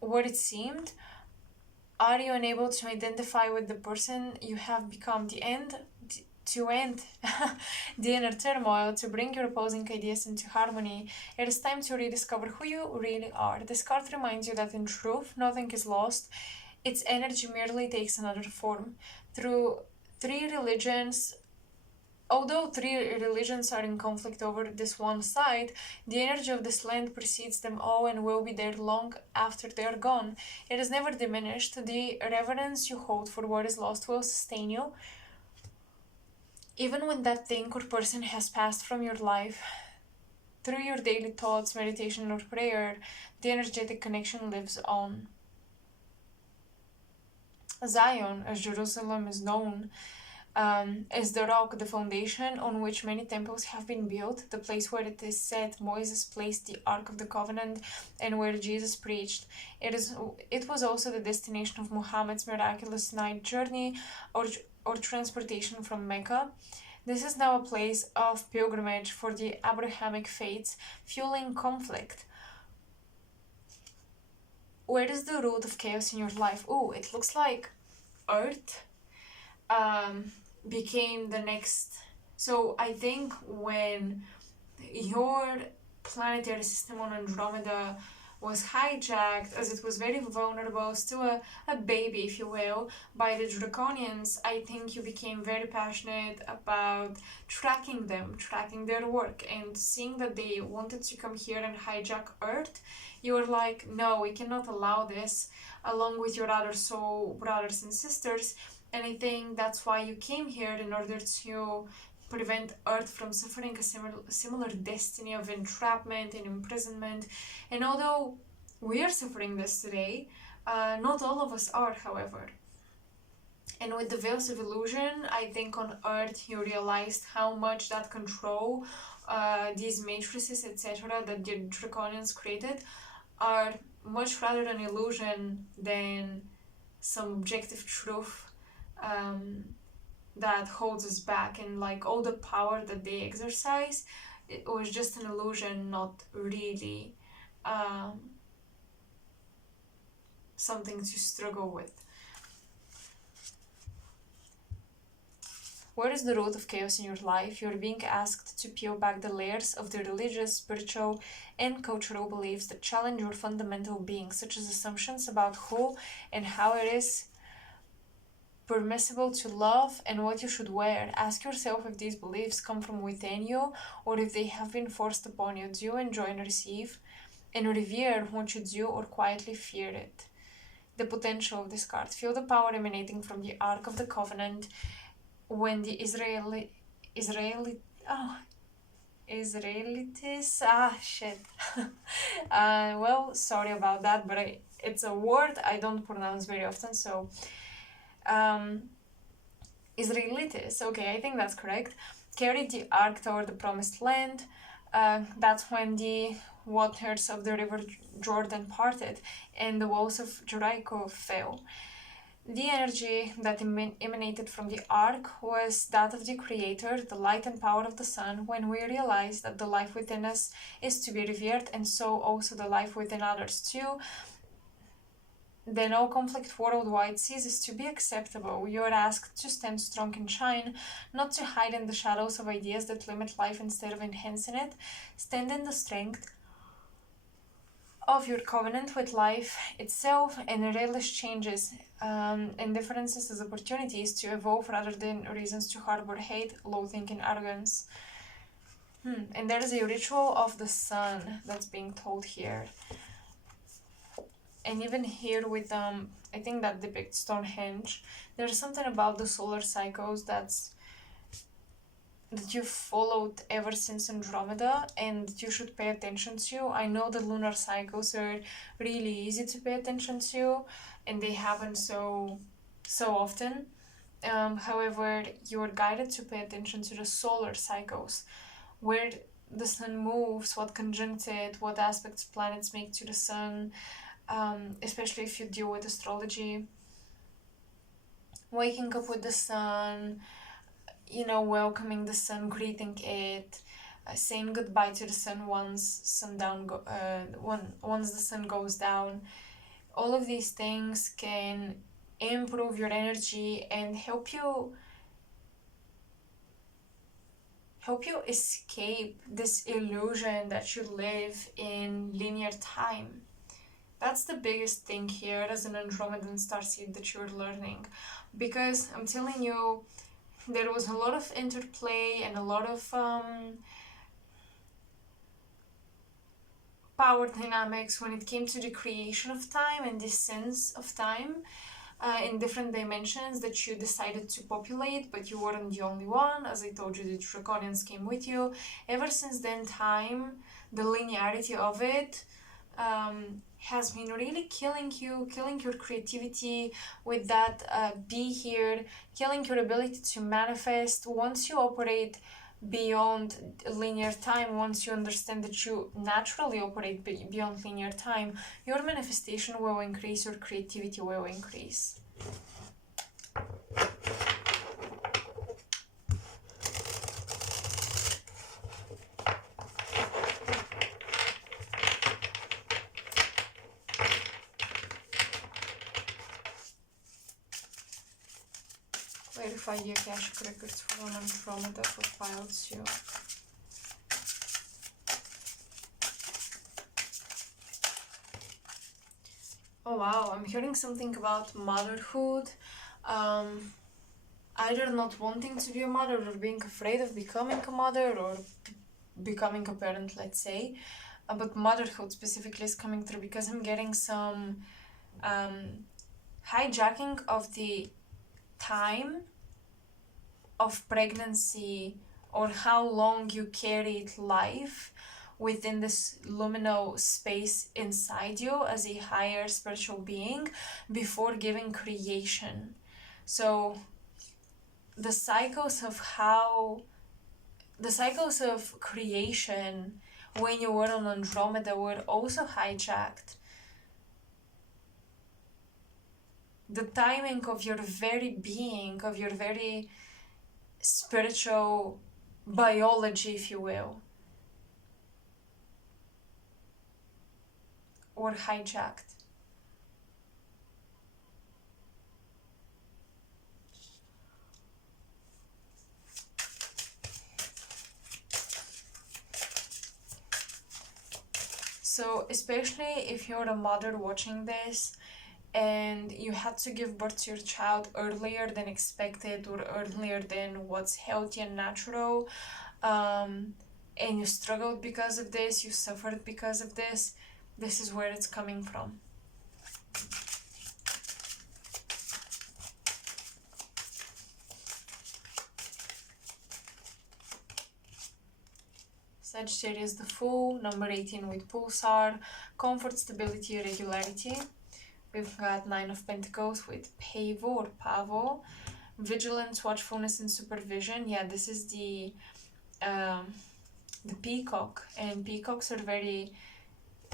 what it seemed? Are you unable to identify with the person you have become? To end the inner turmoil, to bring your opposing ideas into harmony, it is time to rediscover who you really are. This card reminds you that in truth, nothing is lost. Its energy merely takes another form. Through three religions, Although three religions are in conflict over this one site, the energy of this land precedes them all and will be there long after they are gone. It is never diminished. The reverence you hold for what is lost will sustain you. Even when that thing or person has passed from your life, through your daily thoughts, meditation, or prayer, the energetic connection lives on. Zion, as Jerusalem is known, is the rock, the foundation on which many temples have been built, the place where it is said Moses placed the Ark of the Covenant and where Jesus preached. It was also the destination of Muhammad's miraculous night journey or transportation from Mecca. This is now a place of pilgrimage for the Abrahamic faiths, fueling conflict. Where is the root of chaos in your life? Oh, it looks like Earth became the next. So I think when your planetary system on Andromeda was hijacked, as it was very vulnerable, still a baby, if you will, by the Draconians, I think you became very passionate about tracking them, tracking their work, and seeing that they wanted to come here and hijack Earth. You were like, no, we cannot allow this, along with your other soul brothers and sisters. And I think that's why you came here, in order to prevent Earth from suffering a similar destiny of entrapment and imprisonment. And although we are suffering this today, not all of us are, however. And with the veils of illusion, I think on Earth you realized how much that control, these matrices, etc., that the Draconians created, are much rather an illusion than some objective truth that holds us back. And like all the power that they exercise, it was just an illusion, not really something to struggle with. Where is the root of chaos in your life? You're being asked to peel back the layers of the religious, spiritual, and cultural beliefs that challenge your fundamental being, such as assumptions about who and how it is permissible to love and what you should wear. Ask yourself if these beliefs come from within you or if they have been forced upon you. Do you enjoy and receive and revere what you do, or quietly fear it? The potential of this card. Feel the power emanating from the Ark of the Covenant. When the Israelites, well, sorry about that, but it's a word I don't pronounce very often, so Israelites, okay, I think that's correct, carried the ark toward the promised land. That's when the waters of the river Jordan parted and the walls of Jericho fell. The energy that emanated from the ark was that of the Creator, the light and power of the sun. When we realize that the life within us is to be revered, and so also the life within others too, then all conflict worldwide ceases to be acceptable. You are asked to stand strong and shine, not to hide in the shadows of ideas that limit life instead of enhancing it. Stand in the strength of your covenant with life itself and relish changes and differences as opportunities to evolve rather than reasons to harbor hate, loathing, and arrogance. And there is a ritual of the sun that's being told here. And even here with I think that depicts Stonehenge, there's something about the solar cycles that you've followed ever since Andromeda and that you should pay attention to. I know the lunar cycles are really easy to pay attention to and they happen so often. However, you are guided to pay attention to the solar cycles, where the sun moves, what conjunct it, what aspects planets make to the sun, especially if you deal with astrology. Waking up with the sun, welcoming the sun, greeting it, saying goodbye to the sun once the sun goes down. All of these things can improve your energy and help you escape this illusion that you live in linear time. That's the biggest thing here as an Andromedan starseed that you're learning. Because I'm telling you, there was a lot of interplay and a lot of power dynamics when it came to the creation of time and this sense of time in different dimensions that you decided to populate, but you weren't the only one. As I told you, the draconians came with you. Ever since then, time, the linearity of it, has been really killing you, killing your creativity with that be here, killing your ability to manifest. Once you operate beyond linear time, once you understand that you naturally operate beyond linear time, your manifestation will increase, your creativity will increase. Verify the Akashic records for Andromeda for pilots you. Oh wow, I'm hearing something about motherhood. Either not wanting to be a mother or being afraid of becoming a mother or becoming a parent, let's say. But motherhood specifically is coming through because I'm getting some hijacking of the time of pregnancy or how long you carried life within this luminal space inside you as a higher spiritual being before giving creation. So the cycles of creation when you were on Andromeda were also hijacked. The timing of your very being, of your very spiritual biology, if you will, were hijacked. So especially if you're a mother watching this and you had to give birth to your child earlier than expected or earlier than what's healthy and natural, and you struggled because of this, you suffered because of this is where it's coming from. Sagittarius the Fool, number 18 with Pulsar, comfort, stability, regularity. We've got 9 of Pentacles with Pavo or Pavo, vigilance, watchfulness, and supervision. Yeah, this is the peacock, and peacocks are very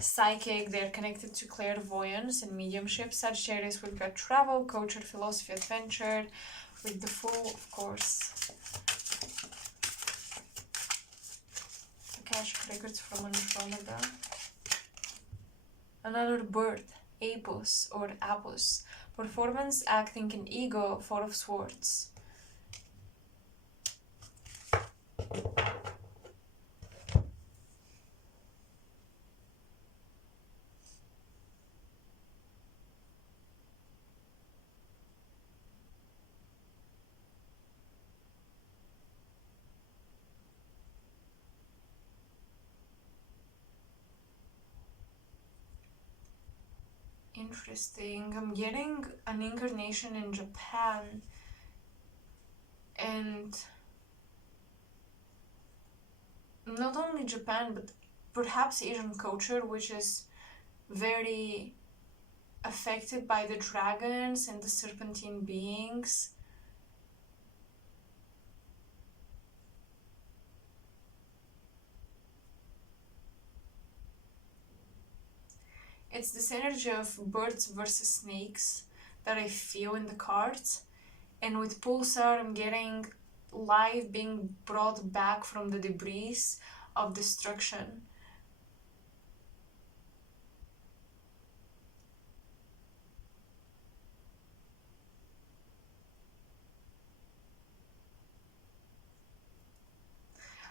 psychic. They're connected to clairvoyance and mediumship. Sagittarius, we've got travel, culture, philosophy, adventure. With the Fool, of course, Akashic records from Andromeda. Another bird, Apus or Apus. Performance, acting, and ego, 4 of Swords. Interesting. I'm getting an incarnation in Japan and not only Japan but perhaps Asian culture, which is very affected by the dragons and the serpentine beings. It's this energy of birds versus snakes that I feel in the cards. And with Pulsar, I'm getting life being brought back from the debris of destruction.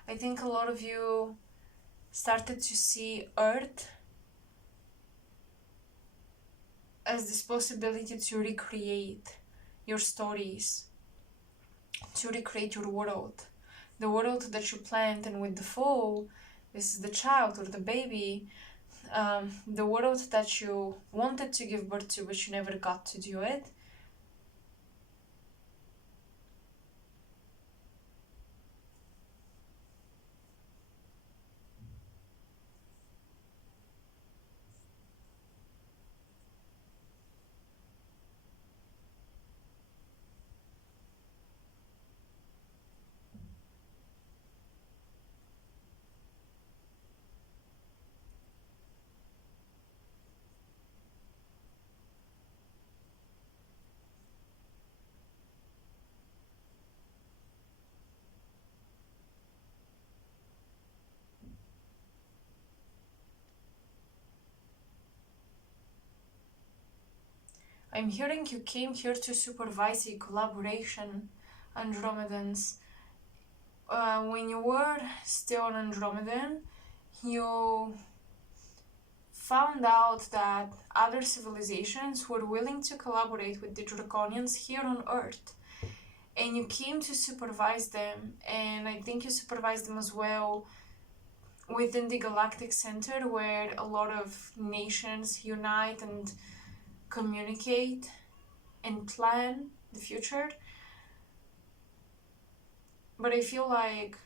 I think a lot of you started to see Earth as this possibility to recreate your stories to recreate your world. The world that you plant, and with the fall, this is the child or the baby, the world that you wanted to give birth to but you never got to do it. I'm hearing you came here to supervise a collaboration, Andromedans. When you were still an Andromedan, you found out that other civilizations were willing to collaborate with the Draconians here on Earth. And you came to supervise them, and I think you supervised them as well within the Galactic Center, where a lot of nations unite and communicate and plan the future. But I feel like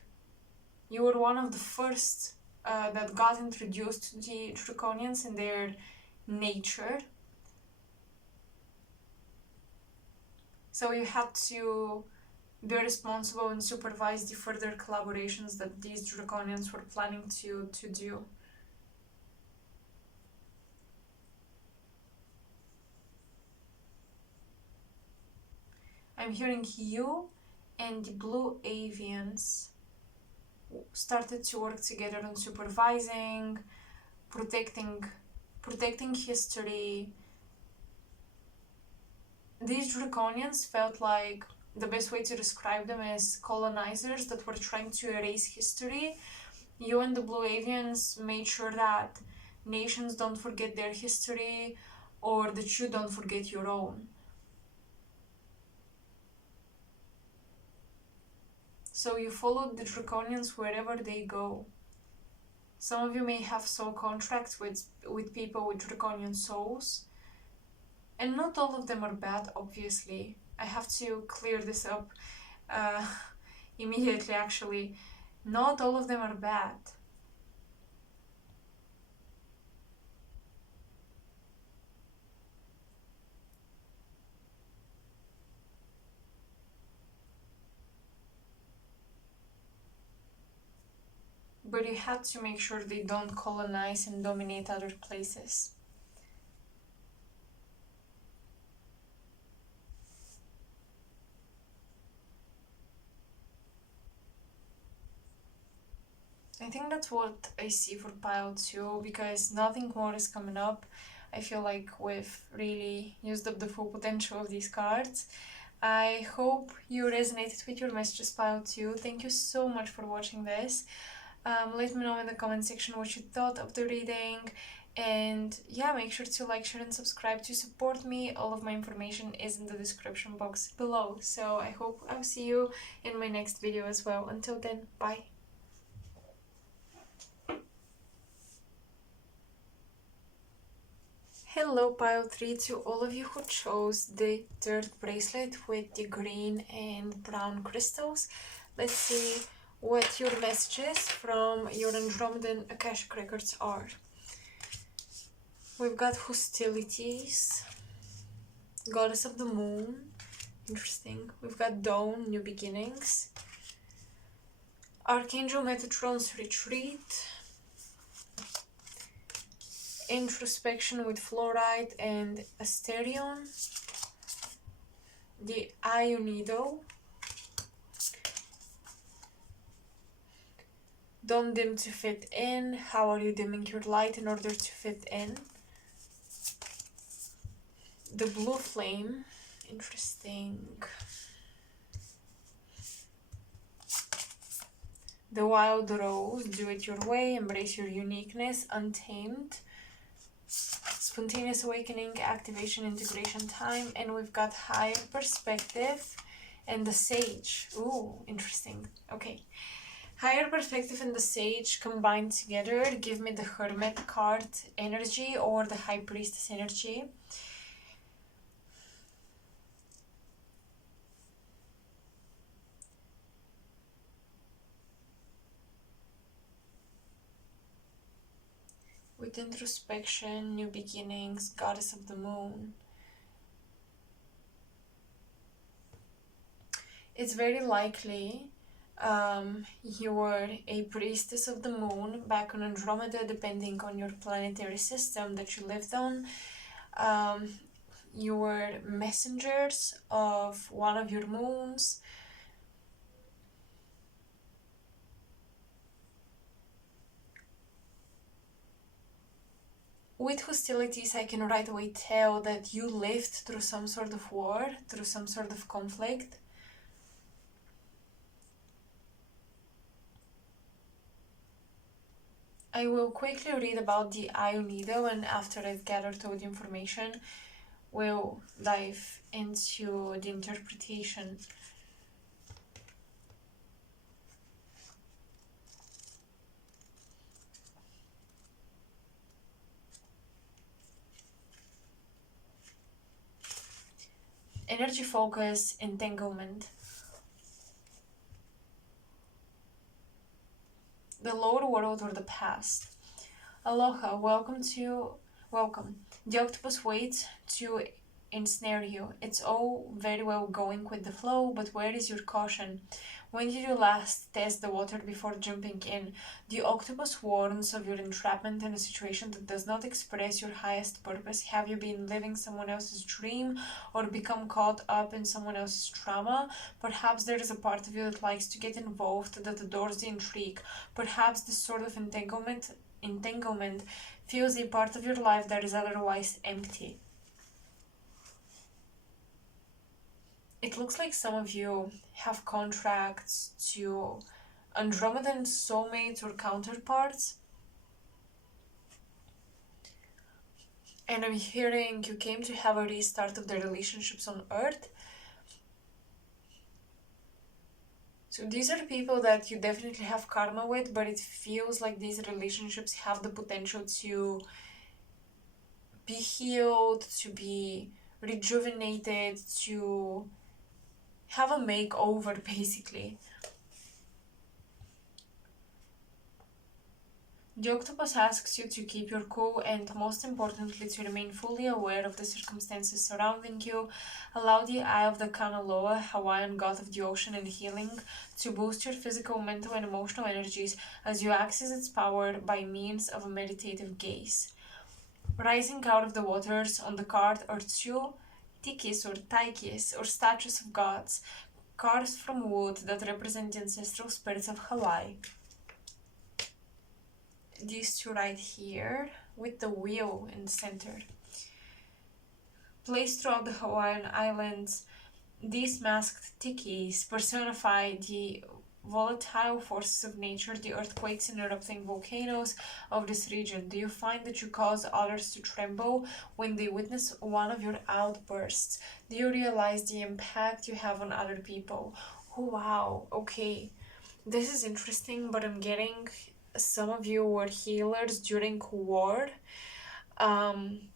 you were one of the first that got introduced to the Draconians and their nature. So you had to be responsible and supervise the further collaborations that these Draconians were planning to do. I'm hearing you and the blue avians started to work together on supervising, protecting history. These Draconians felt like the best way to describe them is colonizers that were trying to erase history. You and the blue avians made sure that nations don't forget their history, or that you don't forget your own. So you followed the Draconians wherever they go. Some of you may have soul contracts with people with Draconian souls. And not all of them are bad, obviously. I have to clear this up immediately, actually. Not all of them are bad. But you had to make sure they don't colonize and dominate other places. I think that's what I see for pile 2, because nothing more is coming up. I feel like we've really used up the full potential of these cards. I hope you resonated with your messages, pile 2. Thank you so much for watching this. Let me know in the comment section what you thought of the reading, and yeah, make sure to like, share and subscribe to support me. All of my information is in the description box below, so I hope I'll see you in my next video as well. Until then, bye. Hello pile 3, to all of you who chose the third bracelet with the green and brown crystals. Let's see what your messages from your Andromedan Akashic records are. We've got hostilities, goddess of the moon, interesting. We've got dawn, new beginnings, Archangel Metatron's retreat, introspection with fluorite and asterion, the Ionido, don't dim to fit in. How are you dimming your light in order to fit in? The blue flame, interesting. The wild rose, do it your way, embrace your uniqueness, untamed. Spontaneous awakening, activation, integration time, and we've got higher perspective and the Sage. Ooh, interesting. Okay. Higher Perspective and the Sage combined together give me the Hermit card energy or the High Priestess energy. With introspection, new beginnings, Goddess of the Moon. It's very likely you were a priestess of the moon back on Andromeda, depending on your planetary system that you lived on. You were messengers of one of your moons. With hostilities, I can right away tell that you lived through some sort of war, through some sort of conflict. I will quickly read about the Ionida, and after I've gathered all the information, we'll dive into the interpretation. Energy focus, entanglement. The lower world or the past. Aloha, welcome. The octopus waits to ensnare you. It's all very well going with the flow, but where is your caution? When did you last test the water before jumping in? The octopus warns of your entrapment in a situation that does not express your highest purpose. Have you been living someone else's dream or become caught up in someone else's trauma? Perhaps there is a part of you that likes to get involved, that adores the intrigue. Perhaps this sort of entanglement fills a part of your life that is otherwise empty. It looks like some of you have contracts to Andromedan soulmates or counterparts. And I'm hearing you came to have a restart of the relationships on Earth. So these are people that you definitely have karma with, but it feels like these relationships have the potential to be healed, to be rejuvenated, to have a makeover, basically. The octopus asks you to keep your cool and, most importantly, to remain fully aware of the circumstances surrounding you. Allow the eye of the Kanaloa, Hawaiian god of the ocean and healing, to boost your physical, mental, and emotional energies as you access its power by means of a meditative gaze. Rising out of the waters on the card are two tikis or taikis or statues of gods, carved from wood that represent the ancestral spirits of Hawaii. These two right here with the wheel in the center. Placed throughout the Hawaiian Islands, these masked tikis personify the volatile forces of nature, the earthquakes and erupting volcanoes of this region. Do you find that you cause others to tremble when they witness one of your outbursts? Do you realize the impact you have on other people? Oh, wow, okay. This is interesting, but I'm getting some of you were healers during war. And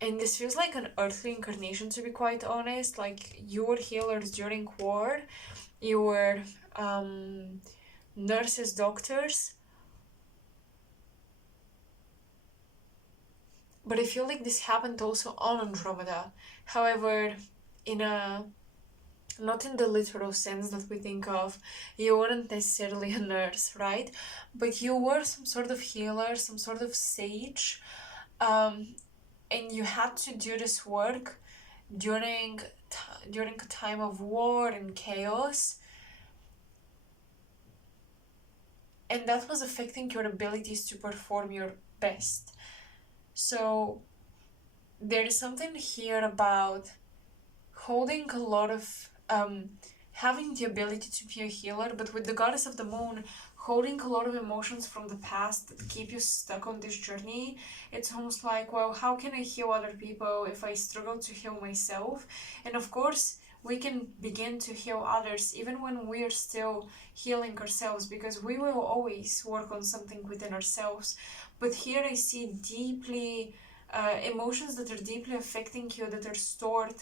this feels like an earthly incarnation, to be quite honest. Like, you were healers during war. You were nurses, doctors. But I feel like this happened also on Andromeda. However, not in the literal sense that we think of, you weren't necessarily a nurse, right? But you were some sort of healer, some sort of sage. And you had to do this work during a time of war and chaos, and that was affecting your abilities to perform your best. So there is something here about holding a lot of having the ability to be a healer, but with the goddess of the moon holding a lot of emotions from the past that keep you stuck on this journey. It's almost like, well, how can I heal other people if I struggle to heal myself? And of course, we can begin to heal others even when we are still healing ourselves, because we will always work on something within ourselves. But here I see deeply emotions that are deeply affecting you, that are stored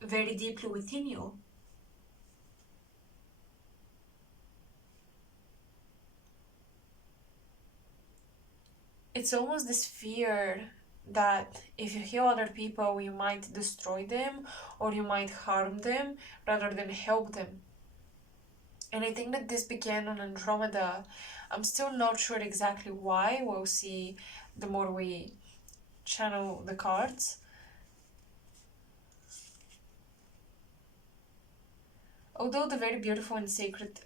very deeply within you. It's almost this fear that if you heal other people, you might destroy them or you might harm them rather than help them. And I think that this began on Andromeda. I'm still not sure exactly why. We'll see the more we channel the cards. Although the very beautiful and sacred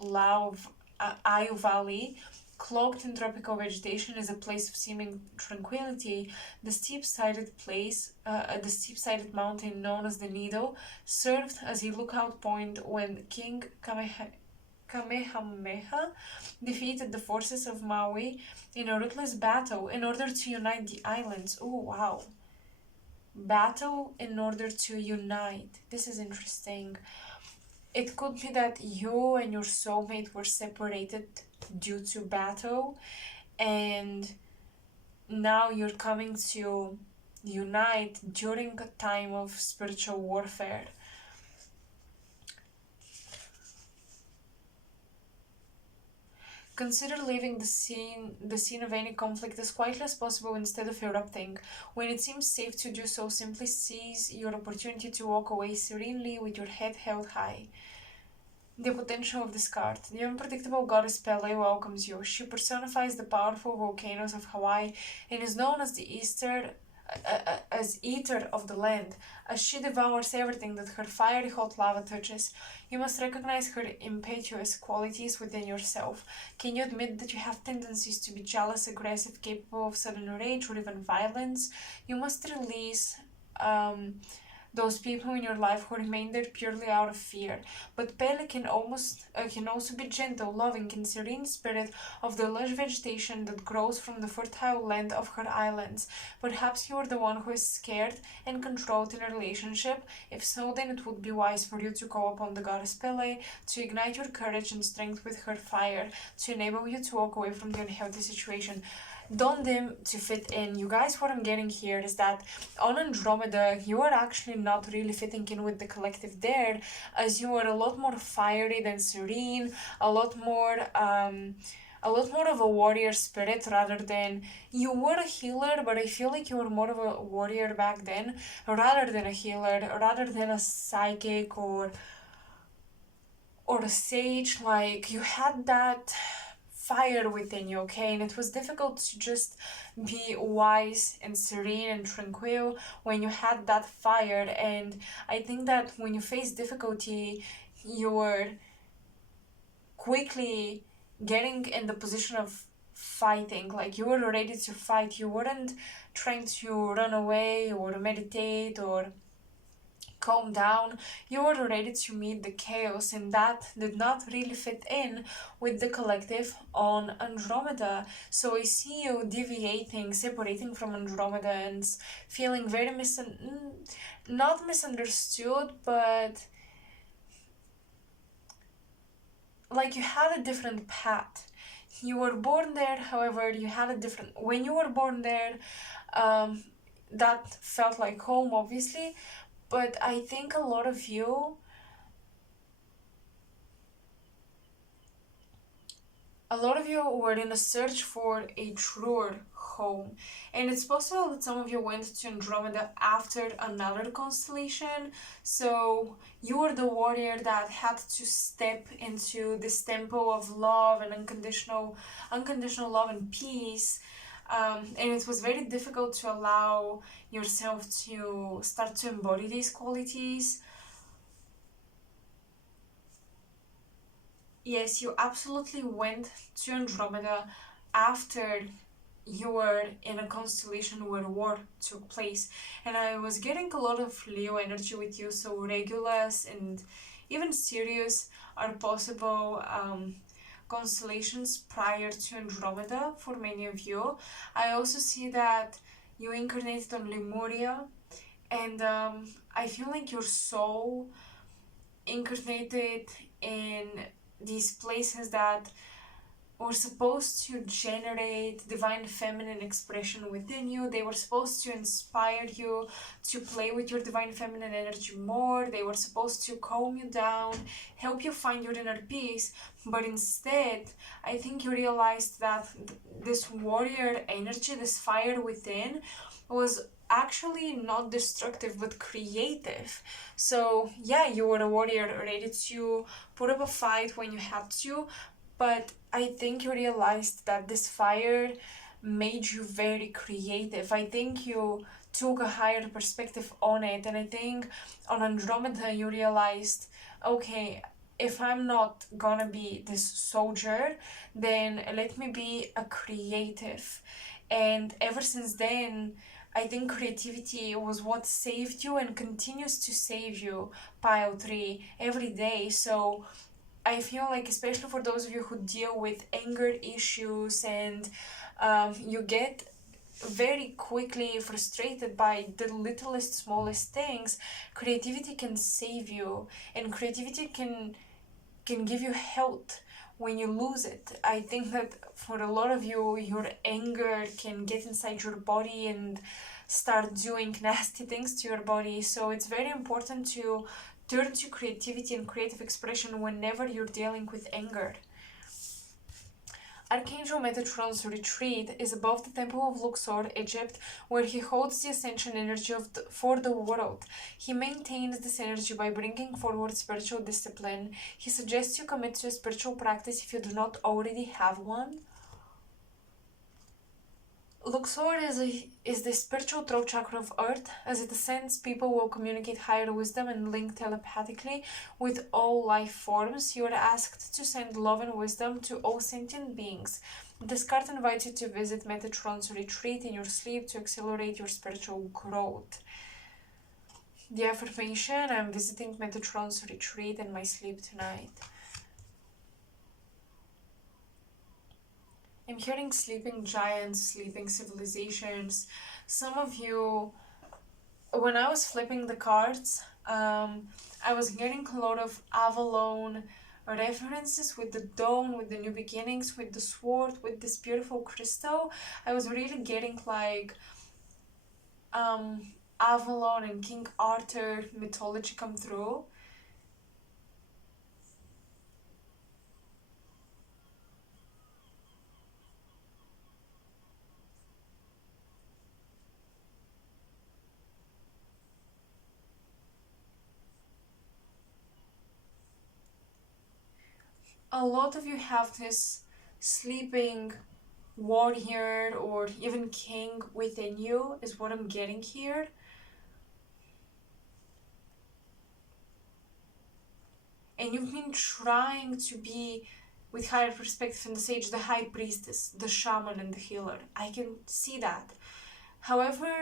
Ayu Valley, cloaked in tropical vegetation, is a place of seeming tranquility, the steep-sided mountain known as the Needle served as a lookout point when King Kamehameha defeated the forces of Maui in a ruthless battle in order to unite the islands. Oh, wow. Battle in order to unite. This is interesting. It could be that you and your soulmate were separated due to battle, and now you're coming to unite during a time of spiritual warfare. Consider leaving the scene of any conflict as quietly as possible instead of erupting. When it seems safe to do so, simply seize your opportunity to walk away serenely with your head held high. The potential of this card. The unpredictable goddess Pele welcomes you. She personifies the powerful volcanoes of Hawaii and is known as the as eater of the land, as she devours everything that her fiery hot lava touches. You must recognize her impetuous qualities within yourself. Can you admit that you have tendencies to be jealous, aggressive, capable of sudden rage or even violence? You must release those people in your life who remain there purely out of fear. But Pele can also be gentle, loving, and serene spirit of the lush vegetation that grows from the fertile land of her islands. Perhaps you are the one who is scared and controlled in a relationship. If so, then it would be wise for you to call upon the goddess Pele to ignite your courage and strength with her fire, to enable you to walk away from the unhealthy situation. Don't dim to fit in. You guys, what I'm getting here is that on Andromeda, you are actually not really fitting in with the collective there, as you are a lot more fiery than serene, a lot more of a warrior spirit rather than, you were a healer, but I feel like you were more of a warrior back then rather than a healer, rather than a psychic or a sage. Like, you had that fire within you, okay? And it was difficult to just be wise and serene and tranquil when you had that fire. And I think that when you face difficulty, you're quickly getting in the position of fighting. Like, you were ready to fight. You weren't trying to run away or meditate or calm down. You were ready to meet the chaos, and that did not really fit in with the collective on Andromeda. So I see you deviating, separating from Andromeda, and feeling very not misunderstood, but like you had a different path. You were born there, however, you had a different. When you were born there, that felt like home, obviously, but I think a lot of you were in a search for a truer home. And it's possible that some of you went to Andromeda after another constellation. So you were the warrior that had to step into this temple of love and unconditional love and peace. And it was very difficult to allow yourself to start to embody these qualities. Yes, you absolutely went to Andromeda after you were in a constellation where war took place. And I was getting a lot of Leo energy with you, so Regulus and even Sirius are possible constellations prior to Andromeda for many of you. I also see that you incarnated on Lemuria And I feel like you're so incarnated in these places that were supposed to generate divine feminine expression within you. They were supposed to inspire you to play with your divine feminine energy more. They were supposed to calm you down, help you find your inner peace. But instead, I think you realized that this warrior energy, this fire within, was actually not destructive but creative. So yeah, you were a warrior ready to put up a fight when you had to, but I think you realized that this fire made you very creative. I think you took a higher perspective on it, and I think on Andromeda you realized, okay, if I'm not gonna be this soldier, then let me be a creative. And ever since then, I think creativity was what saved you and continues to save you, pile 3, every day. So I feel like, especially for those of you who deal with anger issues and you get very quickly frustrated by the littlest, smallest things, creativity can save you, and creativity can give you health when you lose it. I think that for a lot of you, your anger can get inside your body and start doing nasty things to your body. So it's very important to turn to creativity and creative expression whenever you're dealing with anger. Archangel Metatron's retreat is above the Temple of Luxor, Egypt, where he holds the ascension energy for the world. He maintains this energy by bringing forward spiritual discipline. He suggests you commit to a spiritual practice if you do not already have one. Luxor is the spiritual throat chakra of Earth. As it ascends, people will communicate higher wisdom and link telepathically with all life forms. You are asked to send love and wisdom to all sentient beings. This card invites you to visit Metatron's retreat in your sleep to accelerate your spiritual growth. The affirmation: I'm visiting Metatron's retreat in my sleep tonight. I'm hearing sleeping giants, sleeping civilizations. Some of you, when I was flipping the cards, I was hearing a lot of Avalon references with the dawn, with the new beginnings, with the sword, with this beautiful crystal. I was really getting like Avalon and King Arthur mythology come through. A lot of you have this sleeping warrior or even king within you, is what I'm getting here. And you've been trying to be, with higher perspective in the sage, the high priestess, the shaman, and the healer. I can see that. However,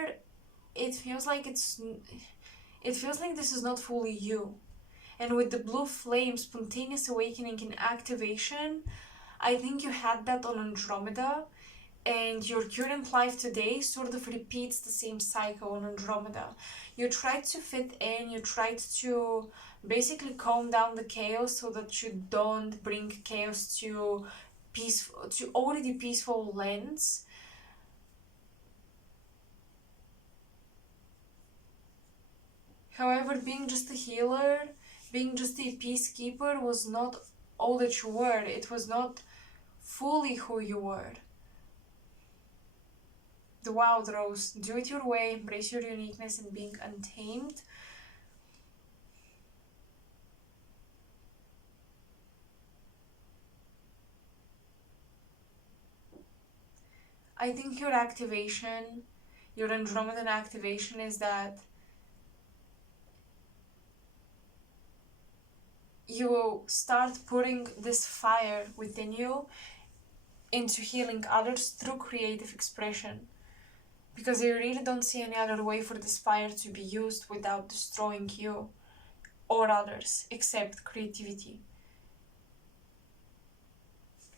it feels like this is not fully you. And with the blue flame, spontaneous awakening and activation, I think you had that on Andromeda, and your current life today sort of repeats the same cycle on Andromeda. You tried to fit in, you tried to basically calm down the chaos so that you don't bring chaos to already peaceful lands. However, being just a healer, being just a peacekeeper was not all that you were. It was not fully who you were. The Wild Rose, do it your way, embrace your uniqueness and being untamed. I think your activation, your Andromedan activation, is that you will start putting this fire within you into healing others through creative expression. Because I really don't see any other way for this fire to be used without destroying you or others, except creativity.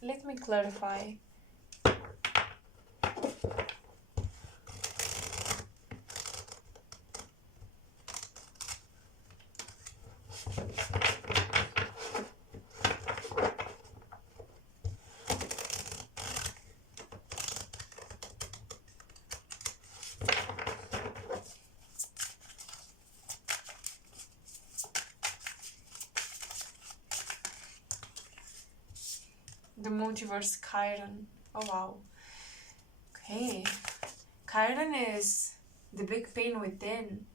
Let me clarify. The multiverse Chiron. Oh wow. Okay. Chiron is the big pain within.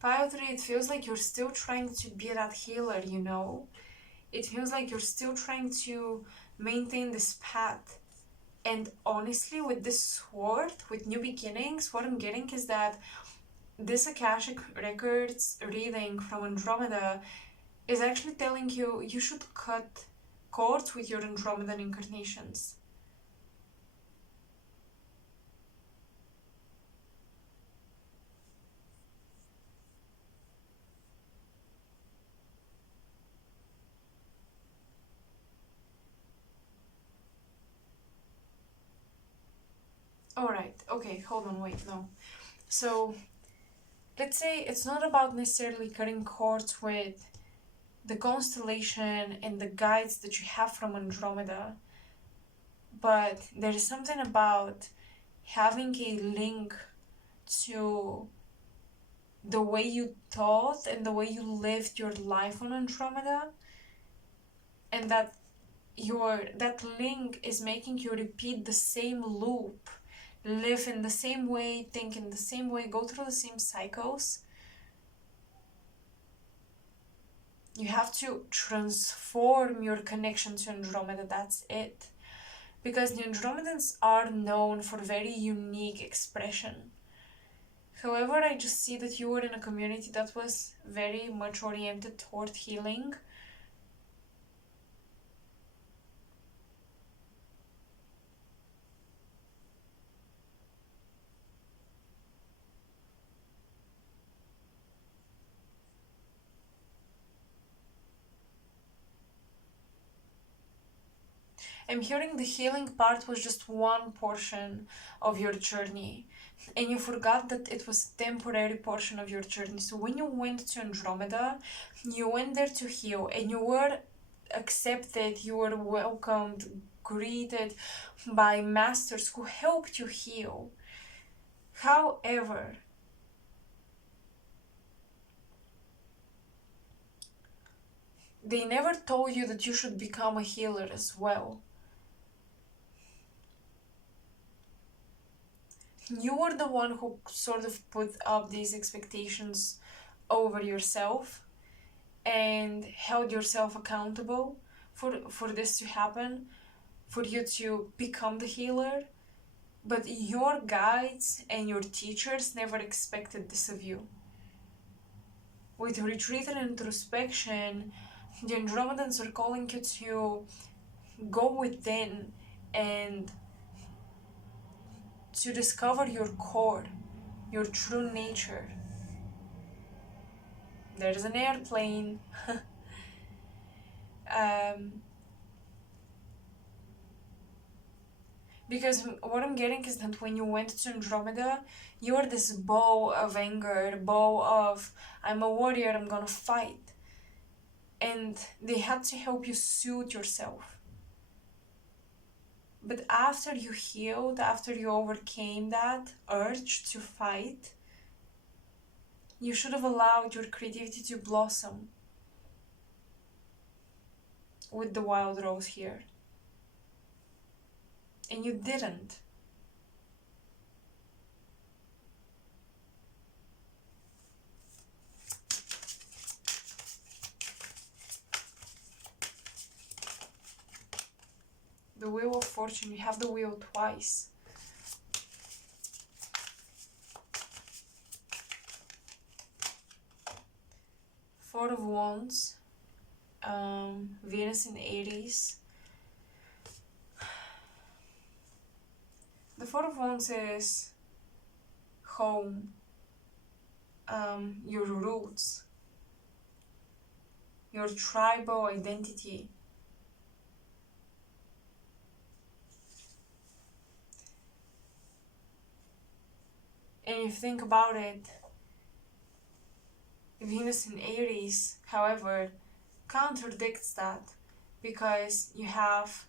Pile 3, it feels like you're still trying to be that healer, you know? It feels like you're still trying to maintain this path. And honestly, with this sword, with new beginnings, what I'm getting is that this Akashic Records reading from Andromeda is actually telling you you should cut cords with your Andromedan incarnations. Alright, okay, hold on, wait, no. So, let's say it's not about necessarily cutting cords with the constellation and the guides that you have from Andromeda, but there is something about having a link to the way you thought and the way you lived your life on Andromeda, and that that link is making you repeat the same loop, live in the same way, think in the same way, go through the same cycles. You have to transform your connection to Andromeda, that's it. Because the Andromedans are known for very unique expression. However, I just see that you were in a community that was very much oriented toward healing. I'm hearing the healing part was just one portion of your journey, and you forgot that it was a temporary portion of your journey. So when you went to Andromeda, you went there to heal, and you were accepted, you were welcomed, greeted by masters who helped you heal. However, they never told you that you should become a healer as well. You were the one who sort of put up these expectations over yourself and held yourself accountable for this to happen, for you to become the healer. But your guides and your teachers never expected this of you. With retreat and introspection, the Andromedans are calling you to go within and to discover your core, your true nature. There's an airplane. Because what I'm getting is that when you went to Andromeda, you were this bow of anger, bow of, I'm a warrior, I'm gonna fight. And they had to help you soothe yourself. But after you healed, after you overcame that urge to fight, you should have allowed your creativity to blossom with the wild rose here. And you didn't. The Wheel of Fortune, you have the wheel twice. Four of Wands, Venus in Aries. The Four of Wands is home, your roots, your tribal identity. And if you think about it, Venus in Aries, however, contradicts that, because you have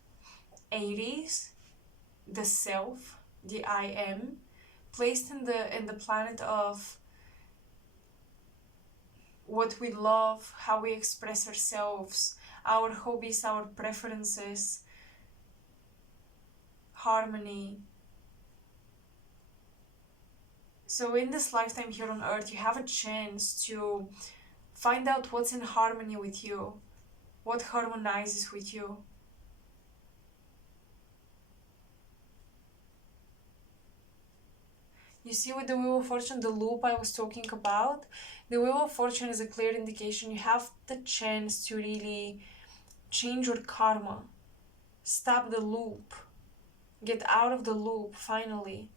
Aries, the self, the I am, placed in the planet of what we love, how we express ourselves, our hobbies, our preferences, harmony. So in this lifetime here on earth, you have a chance to find out what's in harmony with you, what harmonizes with you. You see, with the Wheel of Fortune, the loop I was talking about, the Wheel of Fortune is a clear indication you have the chance to really change your karma, stop the loop, get out of the loop finally.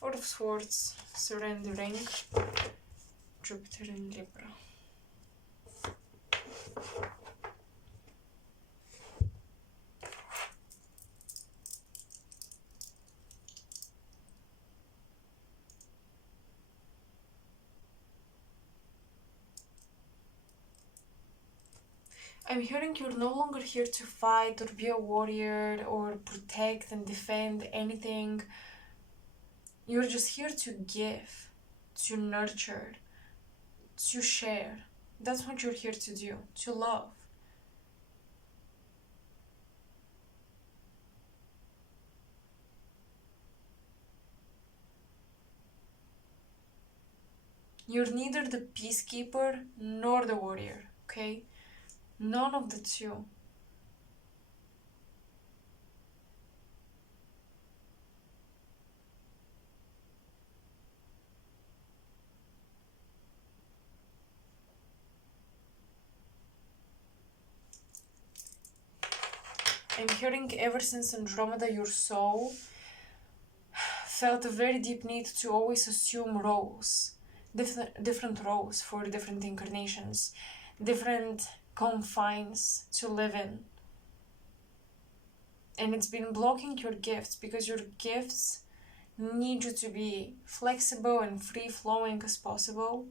Four of Swords, surrendering, Jupiter in Libra. I'm hearing you're no longer here to fight or be a warrior or protect and defend anything. You're just here to give, to nurture, to share. That's what you're here to do, to love. You're neither the peacekeeper nor the warrior, okay? None of the two. I'm hearing ever since Andromeda, your soul felt a very deep need to always assume roles, different roles for different incarnations, different confines to live in. And it's been blocking your gifts, because your gifts need you to be flexible and free-flowing as possible.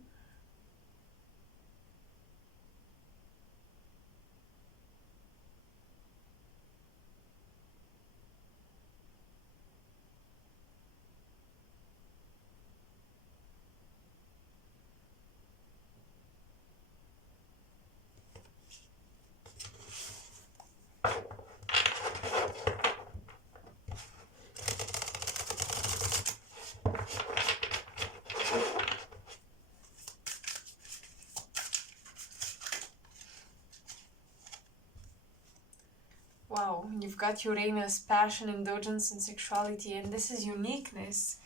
Wow, you've got Uranus, passion, indulgence, and sexuality, and this is uniqueness.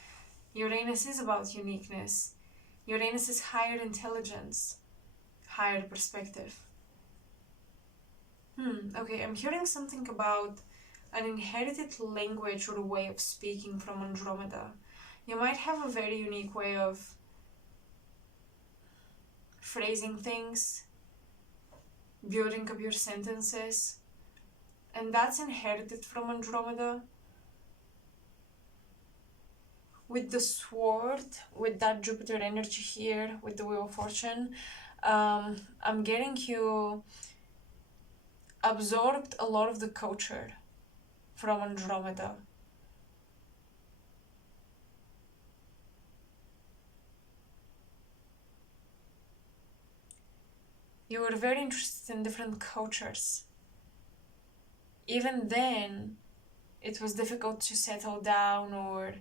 Uranus is about uniqueness. Uranus is higher intelligence, higher perspective. Okay, I'm hearing something about an inherited language or a way of speaking from Andromeda. You might have a very unique way of phrasing things, building up your sentences, and that's inherited from Andromeda. With the sword, with that Jupiter energy here, with the Wheel of Fortune, I'm getting you absorbed a lot of the culture from Andromeda. You were very interested in different cultures. Even then, it was difficult to settle down or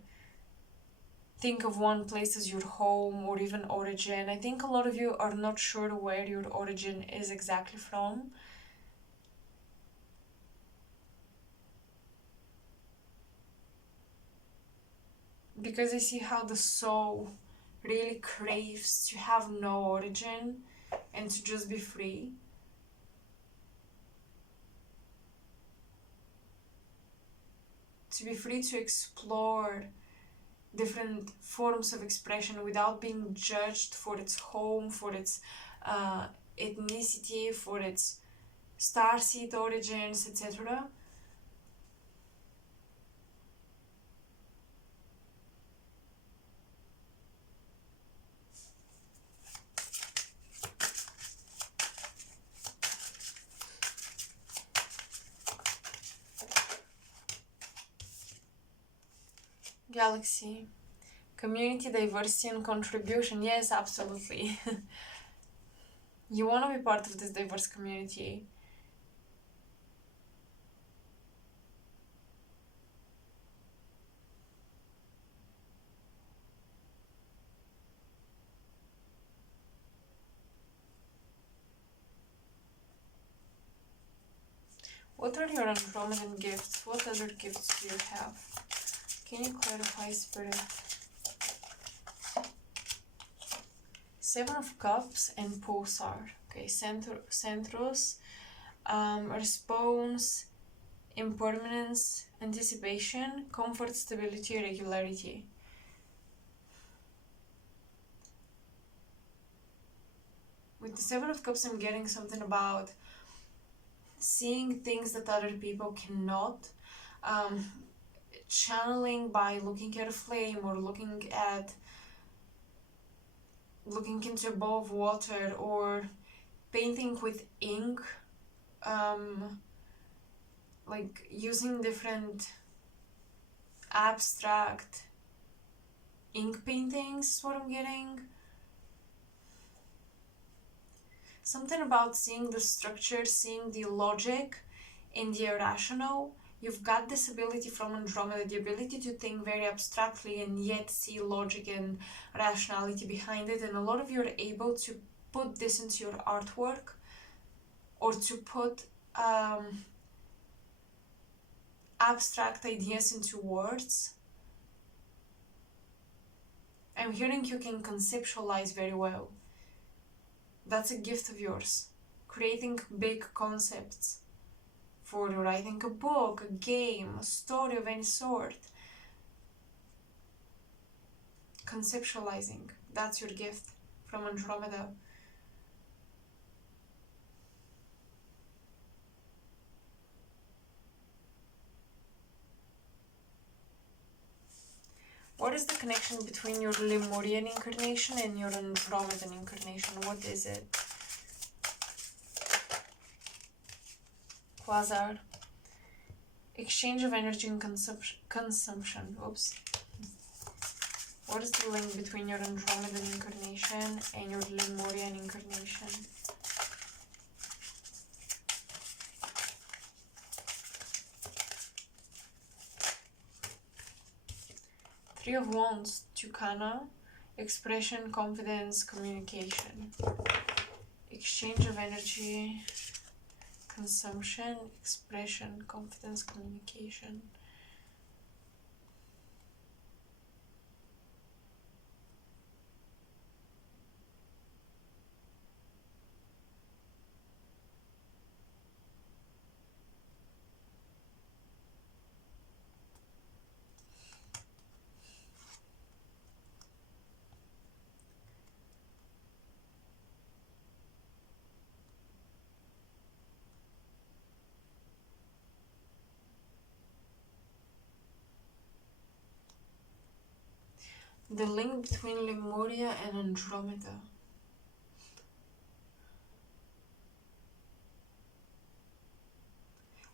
think of one place as your home or even origin. I think a lot of you are not sure where your origin is exactly from. because I see how the soul really craves to have no origin and to just be free. To be free to explore different forms of expression without being judged for its home, for its ethnicity, for its starseed origins, etc. Galaxy. Community, diversity, and contribution. Yes, absolutely. You want to be part of this diverse community. What are your Andromedan gifts? What other gifts do you have? Can you clarify, Spirit? Seven of Cups and Pulsar. Okay, Centros, response, impermanence, anticipation, comfort, stability, regularity. With the Seven of Cups, I'm getting something about seeing things that other people cannot, channeling by looking at a flame or looking into a bowl of water, or painting with ink, like using different abstract ink paintings is what I'm getting. Something about seeing the structure, seeing the logic in the irrational. You've got this ability from Andromeda, the ability to think very abstractly and yet see logic and rationality behind it. And a lot of you are able to put this into your artwork, or to put abstract ideas into words. I'm hearing you can conceptualize very well. That's a gift of yours. Creating big concepts for writing a book, a game, a story of any sort. Conceptualizing. That's your gift from Andromeda. What is the connection between your Lemurian incarnation and your Andromedan incarnation? What is it? Quasar. Exchange of energy and consumption. Oops. What is the link between your Andromedan incarnation and your Lemurian incarnation? Three of Wands, Tucana, expression, confidence, communication. Exchange of energy, consumption, expression, confidence, communication. The link between Lemuria and Andromeda.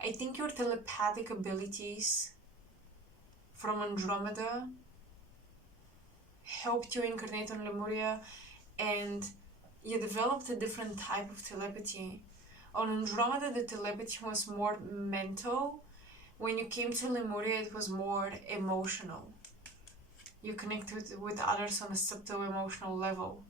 I think your telepathic abilities from Andromeda helped you incarnate on Lemuria, and you developed a different type of telepathy. On Andromeda, the telepathy was more mental. When you came to Lemuria, it was more emotional. You connected with others on a subtle emotional level.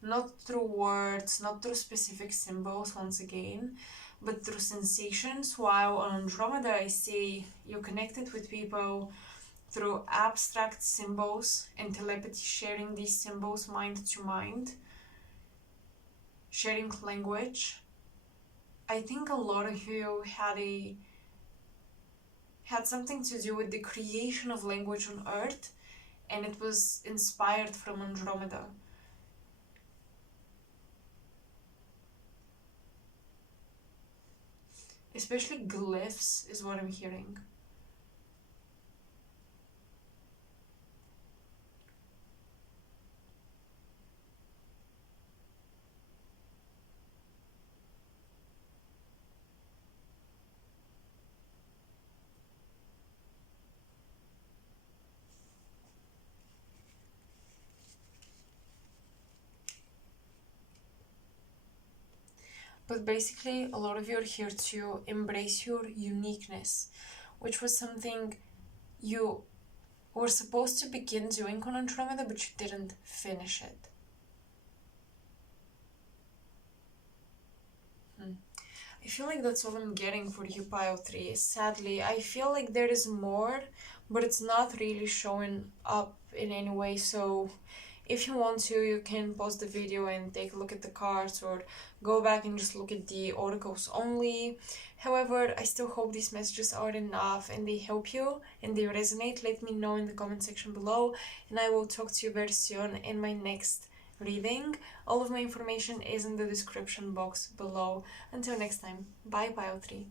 Not through words, not through specific symbols, once again, but through sensations. While on Andromeda, I see you connected with people through abstract symbols and telepathy, sharing these symbols mind to mind, sharing language. I think a lot of you had something to do with the creation of language on Earth, and it was inspired from Andromeda. Especially glyphs is what I'm hearing. But basically, a lot of you are here to embrace your uniqueness, which was something you were supposed to begin doing on Andromeda, but you didn't finish it. I feel like that's all I'm getting for you, pile 3. Sadly, I feel like there is more, but it's not really showing up in any way, so if you want to, you can pause the video and take a look at the cards, or go back and just look at the oracles only. However, I still hope these messages are enough and they help you and they resonate. Let me know in the comment section below, and I will talk to you very soon in my next reading. All of my information is in the description box below. Until next time, bye pile 3.